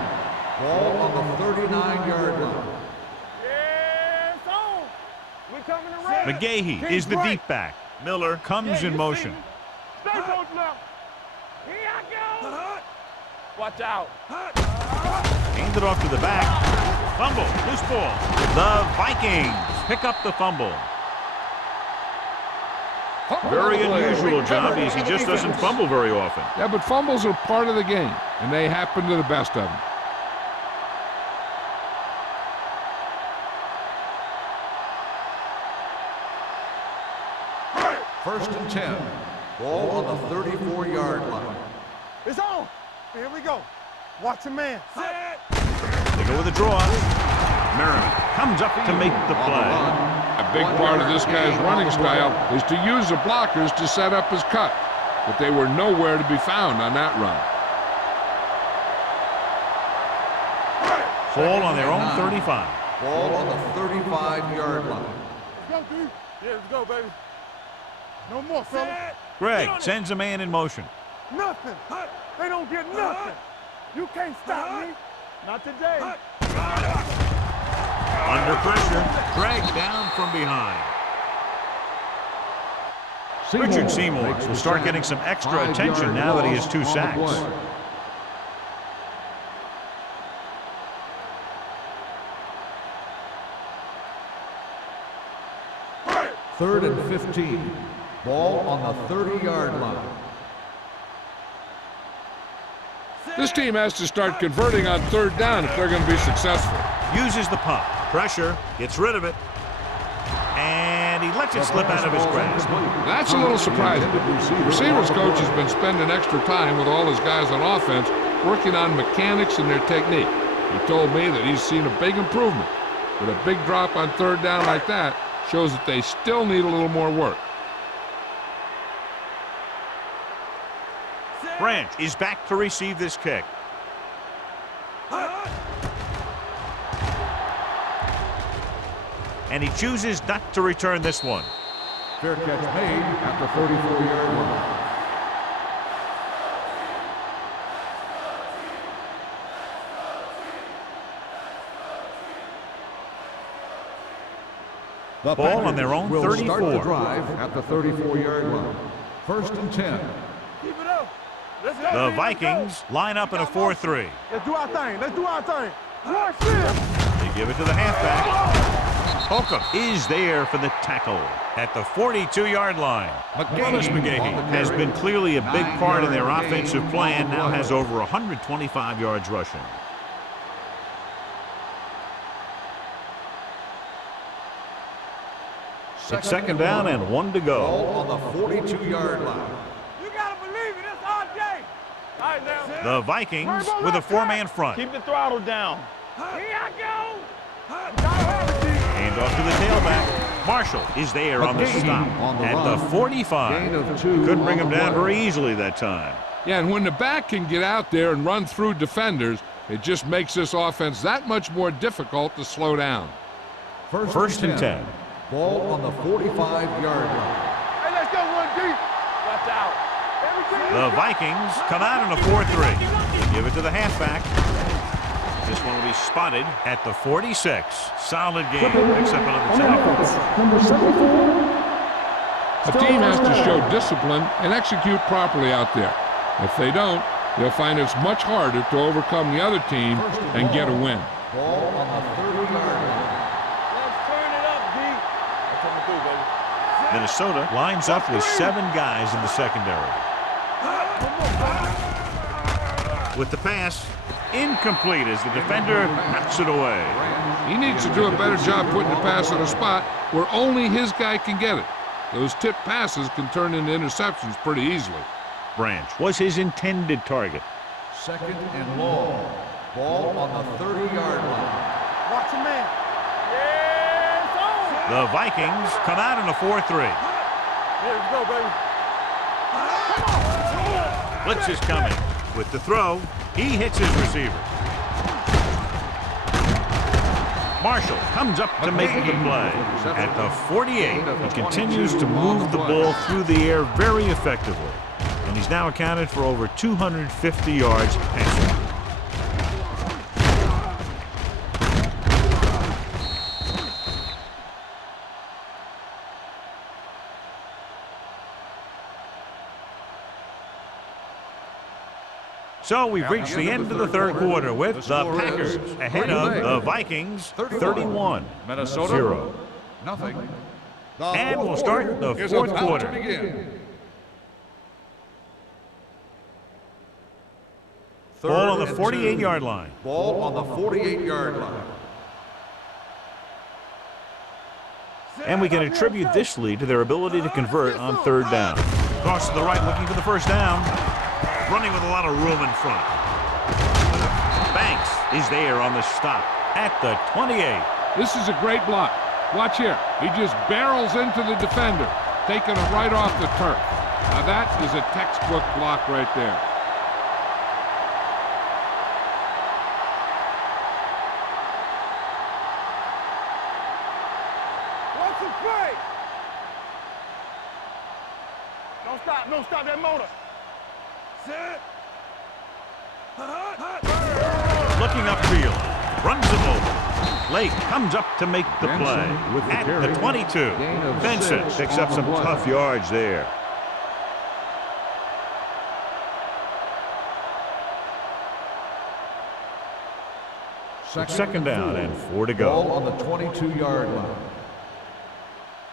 Ball on the 39-yard line. Yeah, it's on. We're coming around. McGahee is the deep back. Miller comes in motion. Stay close now. Here I go. Watch out. Hand it off to the back. Fumble. Loose ball. The Vikings pick up the fumble. Very unusual job, as he just doesn't fumble very often. Yeah, but fumbles are part of the game, and they happen to the best of them. First and 10. Ball on the 34-yard line. It's on. Here we go. Watch a man. They go with a draw. Merriman comes up to make the play. A big part of this guy's running style is to use the blockers to set up his cut, but they were nowhere to be found on that run. Ball on their own 35. Ball on the 35-yard line. Let's go, D. Yeah, let's go, baby. No more, fella. Greg sends a man in motion. Nothing. They don't get nothing. You can't stop me. Not today. Under pressure, dragged down from behind. Richard Seymour will start getting some extra attention now that he has 2 sacks. Third and 15. Ball on the 30-yard line. This team has to start converting on 3rd down if they're going to be successful. Uses the pump. Pressure, gets rid of it. And he lets it slip out of his grasp. That's a little surprising. The receivers coach has been spending extra time with all his guys on offense working on mechanics and their technique. He told me that he's seen a big improvement. But a big drop on 3rd down like that shows that they still need a little more work. Branch is back to receive this kick. And he chooses not to return this one. Fair catch made at the 34-yard line. The Ball on their own will 34. Start the drive at the 34-yard line. First and 10. Keep it up. Let's go. The Vikings line up in a 4-3. Let's do our thing. Let's do our thing. Watch this. They give it to the halfback. Holcomb is there for the tackle at the 42-yard line. Willis McGahee has been clearly a big part of their offensive plan, now has over 125 yards rushing. It's 2nd down and 1 to go. Ball on the 42-yard line. You gotta believe it. It's our day. All right, now. The Vikings with a 4-man front. Keep the throttle down. Here I go. Hand off to the tailback. Marshall is there on the stop at the 45. Couldn't bring him down very easily that time. Yeah, and when the back can get out there and run through defenders, it just makes this offense that much more difficult to slow down. First and 10. Ball on the 45-yard line. Hey, let's go, 1D. Watch out. Everything The Vikings come out in a 4-3. They give it to the halfback. This one will be spotted at the 46. Solid game. Picks up another tackle. Number 74. A team has to show discipline and execute properly out there. If they don't, they'll find it's much harder to overcome the other team and get a win. Ball on the 30-yard line. Let's turn it up, D. I'm coming through, baby. Minnesota lines up with 7 guys in the secondary. With the pass, incomplete as the defender knocks it away. He needs to do a better job putting the pass in a spot where only his guy can get it. Those tip passes can turn into interceptions pretty easily. Branch was his intended target. 2nd and long. Ball on the 30-yard line. Watch a man. Yeah, it's on. The Vikings come out in a 4-3. Here we go, baby. Come on. Blitz is coming. With the throw, he hits his receiver. Marshall comes up to make the play. At the 48, he continues to move the ball through the air very effectively. And he's now accounted for over 250 yards passing. So we've reached the end of the third quarter with the Packers ahead of the Vikings 31-0. Nothing. And we'll start the fourth quarter. Ball on the 48-yard line. Ball on the 48-yard line. And we can attribute this lead to their ability to convert on third down. Cross to the right looking for the first down. Running with a lot of room in front. Banks is there on the stop at the 28. This is a great block. Watch here. He just barrels into the defender, taking him right off the turf. Now that is a textbook block right there. What's the play? Don't stop that motor. Looking upfield, runs him over. Lake comes up to make the play at the 22. Benson picks up some tough yards there. Second down and 4 to Ball go. on the 22-yard line.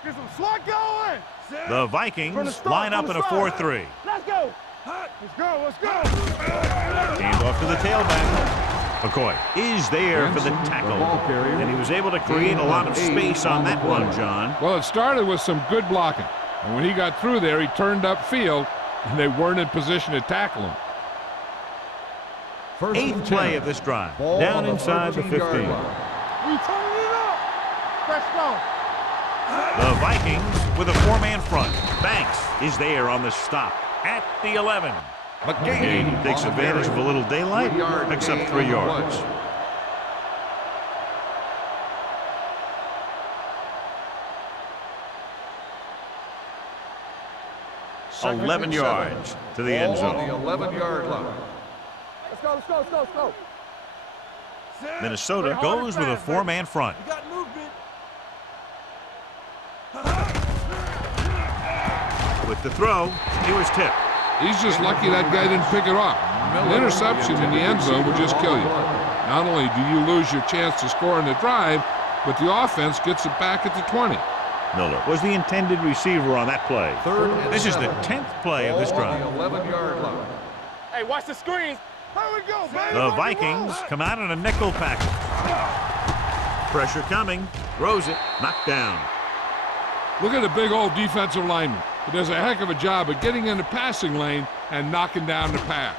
Get some slot going. The Vikings line up in a 4-3. Let's go. Let's go. Let's go. Hand off to the tailback. McCoy is there for the tackle. And he was able to create a lot of space on that one, John. Well, it started with some good blocking. And when he got through there, he turned upfield, and they weren't in position to tackle him. Eighth play of this drive. Down inside the 15. We turning it up. Let's go. The Vikings with a four-man front. Banks is there on the stop at the 11. McGahee takes advantage of a little daylight, picks up 3 yards. Second 11 and yards 7. to the end Ball on the zone. 11-yard line. Let's go. Let's go. Let's go. Let's go. Minnesota goes with a four-man front. You got movement. With the throw, he was tipped. He's just lucky that guy didn't pick it off. An interception in the end zone would just kill you. Not only do you lose your chance to score in the drive, but the offense gets it back at the 20. Miller was the intended receiver on that play. This is the 10th play of this drive. Ball on the 11-yard line. Hey, watch the screens. Here we go, baby. The Vikings come out in a nickel package. Pressure coming. Throws it. Knocked down. Look at the big old defensive lineman. He does a heck of a job of getting in the passing lane and knocking down the pass.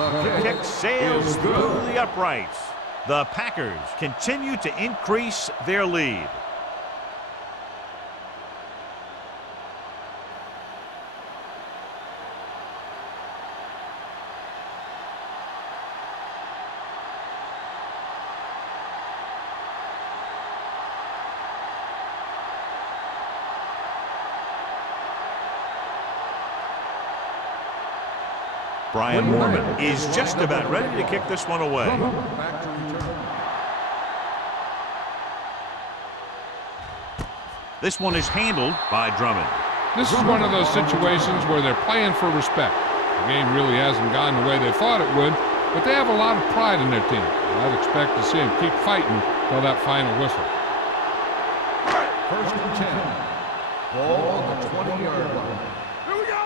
The kick sails through the uprights. The Packers continue to increase their lead. Brian Moorman is just about ready to kick this one away. Back to return. This one is handled by Drummond. This is one of those situations where they're playing for respect. The game really hasn't gone the way they thought it would, but they have a lot of pride in their team. I'd expect to see them keep fighting till that final whistle. First and 10. Ball on the 20-yard line. Here we go.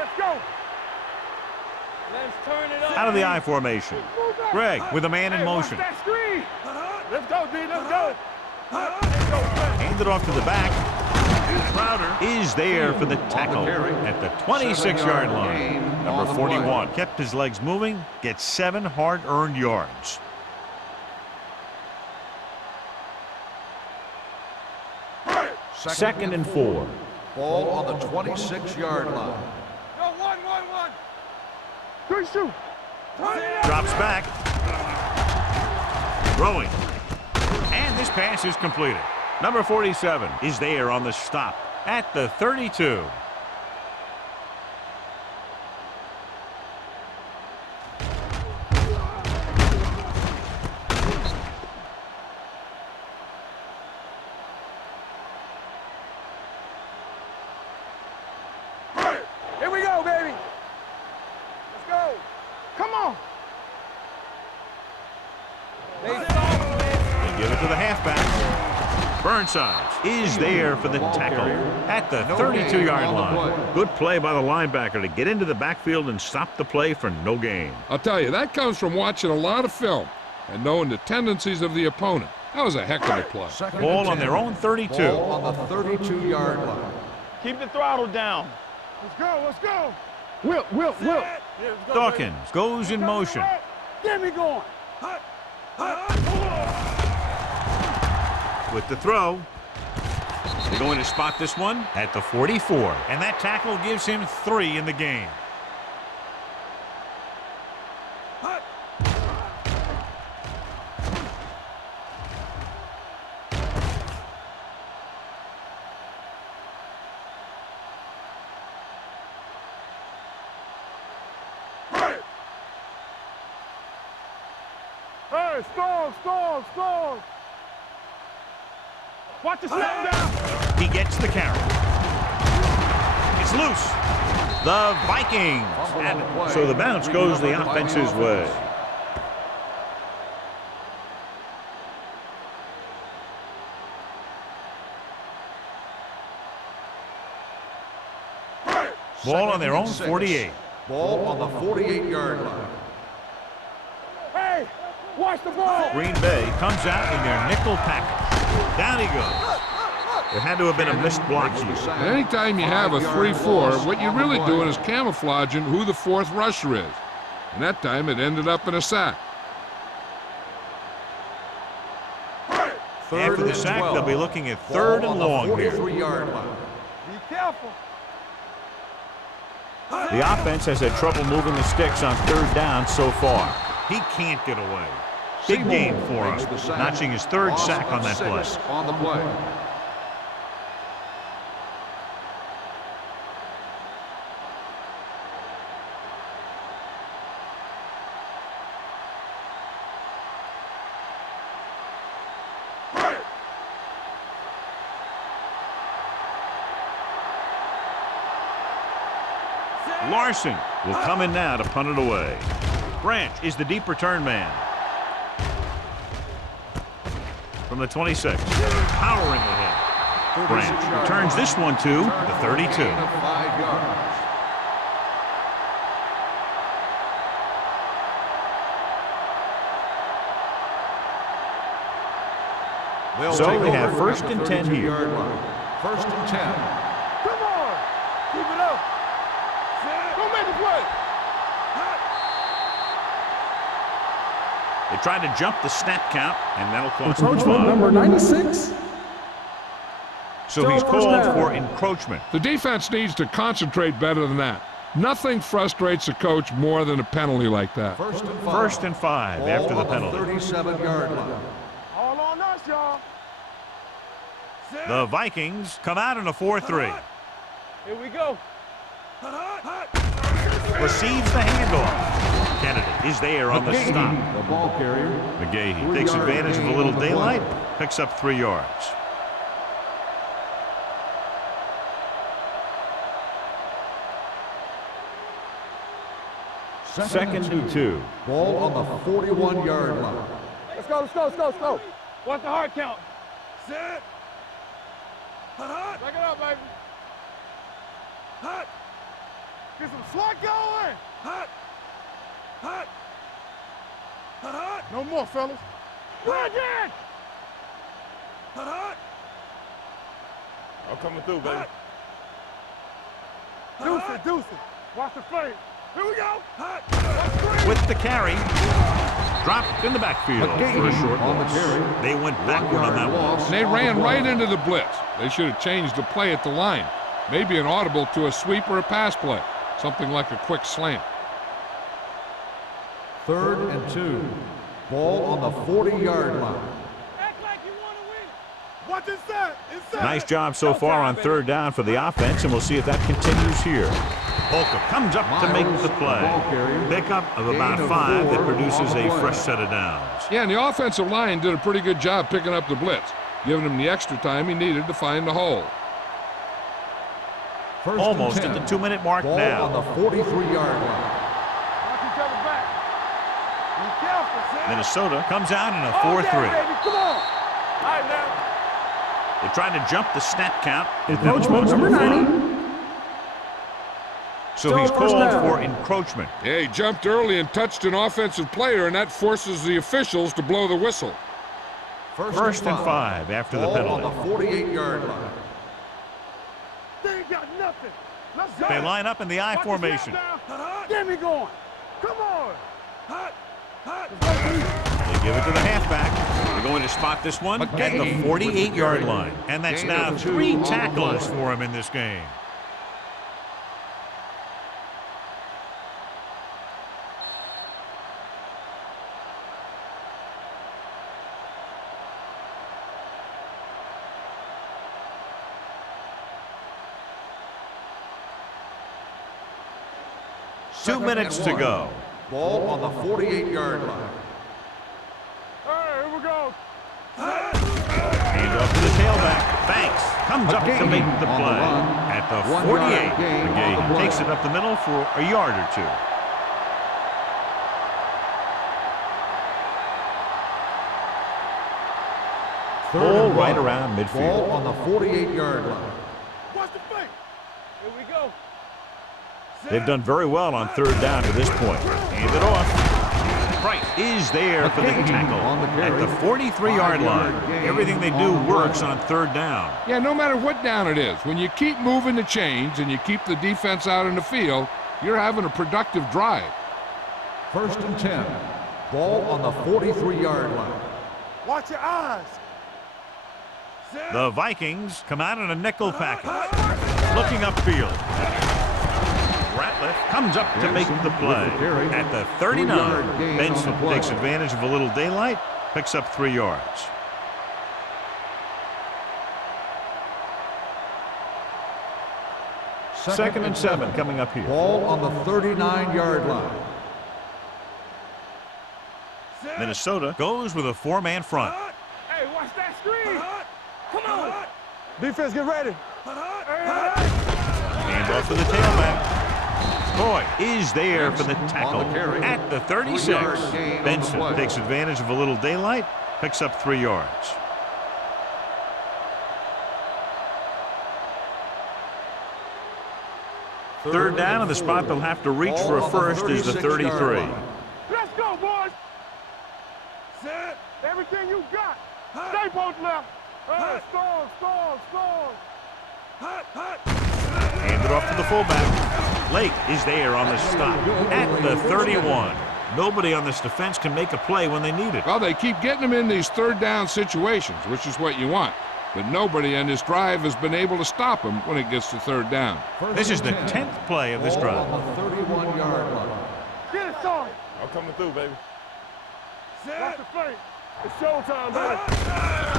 Let's go. Let's turn it up. Out of the I formation. Greg with a man in motion. Watch that screen. Let's go, D. Let's go. Handed off to the back. Crowder is there for the tackle at the 26-yard line. Number 41 kept his legs moving, gets 7 hard-earned yards. Second and 4. Ball on the 26-yard line. Go, 1-1-1. 3-2. Drops back. Throwing. And this pass is completed. Number 47 is there on the stop at the 32. Here we go, baby. Let's go. Come on. They give it to the halfback. Burnside is there for the tackle at the 32-yard line. Good play by the linebacker to get into the backfield and stop the play for no gain. I'll tell you, that comes from watching a lot of film and knowing the tendencies of the opponent. That was a heck of a play. Ball on their own 32. Ball on the 32-yard line. Keep the throttle down. Let's go. Let's go. Whip. Yeah, let's go, Dawkins baby. goes in motion. Get me going. With the throw. They're going to spot this one at the 44. And that tackle gives him 3 in the game. Hey, stall. Watch the snap down. He gets the carry. It's loose. The Vikings. And so the bounce goes the offense's way. Ball on their own 48. Ball on the 48-yard line. Hey, watch the ball. Green Bay comes out in their nickel package. Down he goes. There had to have been a missed block here. Anytime you have a 3-4, what you're really doing is camouflaging who the 4th rusher is. And that time it ended up in a sack. After the sack, they'll be looking at 3rd and long here. 43-yard line. Be careful. The offense has had trouble moving the sticks on 3rd down so far. He can't get away. Big game for him, notching his 3rd sack on that play. On the play. Larson will come in now to punt it away. Branch is the deep return man. From the 26, powering ahead. Branch returns this one to the 32. 5 yards. So they have 1st and 10 here. 1st and 10. Come on. Keep it up. Don't make the play. They try to jump the snap count, and that'll cost Encroachment 5. number 96. So he's called for encroachment. The defense needs to concentrate better than that. Nothing frustrates a coach more than a penalty like that. 1st and 5 after the penalty. 37-yard line. All on us, y'all. The Vikings come out in a 4-3. Here we go. Receives the handoff. Kennedy is there on the stop. The ball carrier. McGahee takes advantage of a little daylight, picks up 3 yards. Second and 2. Ball on the 41-yard line. Let's go. What's the hard count? Set. Back it up, baby. Get some slack going. No more, fellas. Go again! I'm coming through, baby. Deuce it, deuce it. Watch the fade. Here we go. With the carry. Dropped in the backfield for a short loss. They went backward on that one. And they ran right into the blitz. They should have changed the play at the line. Maybe an audible to a sweep or a pass play. Something like a quick slant. 3rd and 2. Ball on the 40-yard line. Act like you want to win. Watch inside. Inside. Nice job so far on 3rd down for the offense, and we'll see if that continues here. Polka comes up to make the play. Pickup of about 5 that produces a fresh set of downs. Yeah, and the offensive line did a pretty good job picking up the blitz, giving him the extra time he needed to find the hole. Almost at the 2-minute mark Ball now. on the 43-yard line. Watch each other back. Be careful, Sam. Minnesota comes out in a Oh, 4-3. yeah, baby. Come on. All right, now. They tried to jump the snap count. Encroachment, number 90. So he's Still first called down. for encroachment. Yeah, he jumped early and touched an offensive player, and that forces the officials to blow the whistle. First and 5 after the Ball penalty. on the 48-yard line. They ain't got nothing. Let's go. They line up in the I Watch the formation. snap down. Get me going. Come on. They give it to the halfback. They're going to spot this one at the 48-yard line. And that's now 3 tackles for him in this game. Two minutes to go. Ball on the 48-yard line. Hey, here we go. Hand off to the tailback. Banks comes up to make the play at the 48. McGahee takes it up the middle for a yard or 2. Ball right around Ball midfield. on the 48-yard line. Watch the fake. Here we go. They've done very well on 3rd down to this point. Hand it off. Price is there for the tackle at the 43-yard line. Everything they do works on 3rd down. Yeah, no matter what down it is, when you keep moving the chains and you keep the defense out in the field, you're having a productive drive. 1st and 10. Ball on the 43-yard line. Watch your eyes. The Vikings come out in a nickel package. Looking upfield. Ratliff comes up to make the play at the 39. Benson takes advantage of a little daylight, picks up 3 yards. Second and 7 coming up here. Ball on the 39-yard line. Minnesota goes with a 4-man front. Hey, watch that screen. Come on. Defense, get ready. Hand off to the tailback. Boy is there for the tackle at the 36. Benson takes advantage of a little daylight, picks up 3 yards. Third down, and the spot they'll have to reach for a first is the 33. Let's go, boys. Set. Everything you got. Stay both left. Storm. Hand it off to the fullback. Lake is there on the stop at the 31. Nobody on this defense can make a play when they need it. Well, they keep getting them in these 3rd down situations, which is what you want. But nobody on this drive has been able to stop them when it gets to 3rd down. This is the 10th play of this drive. Ball on the 31-yard line. Get it started. I'm coming through, baby. Watch the fake. It's showtime, baby.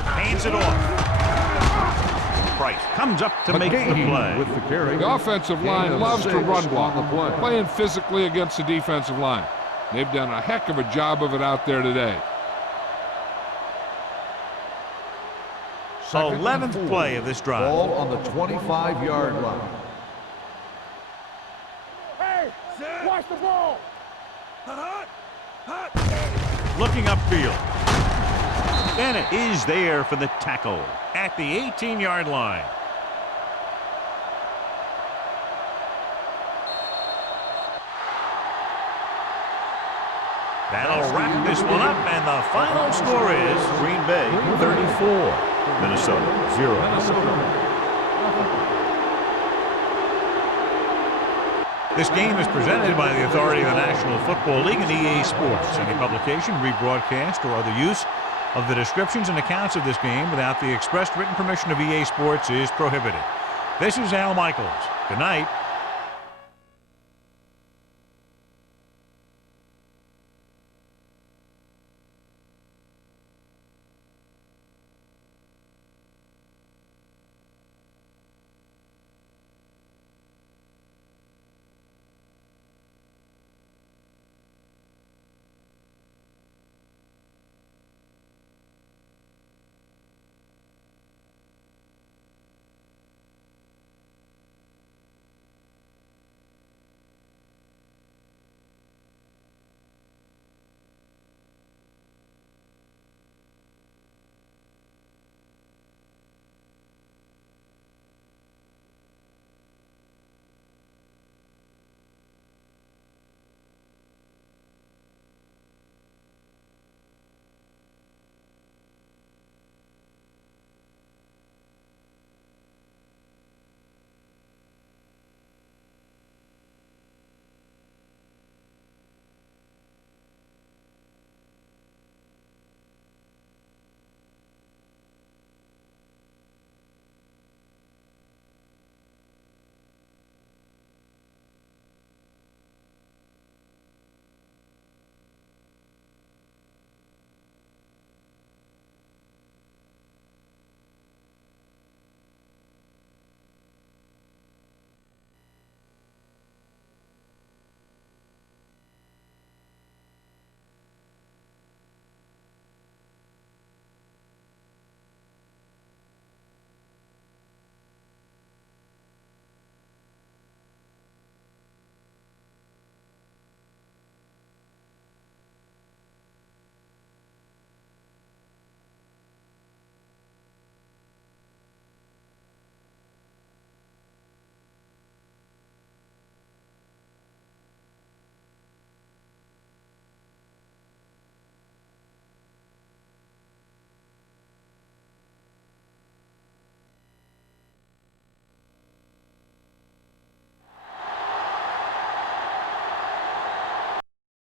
Hands it off. Price comes up to make the play. With the carry. The offensive line Gain of loves to 6 run on block, the play. playing physically against the defensive line. They've done a heck of a job of it out there today. 11th play of this drive. Ball on the 25-yard line. Hey, watch the ball. Looking upfield. Bennett is there for the tackle at the 18-yard line. That'll wrap this one up, and the final score is Green Bay 34, Minnesota 0. This game is presented by the authority of the National Football League and EA Sports. Any publication, rebroadcast, or other use of the descriptions and accounts of this game without the expressed written permission of EA Sports is prohibited. This is Al Michaels. Good night.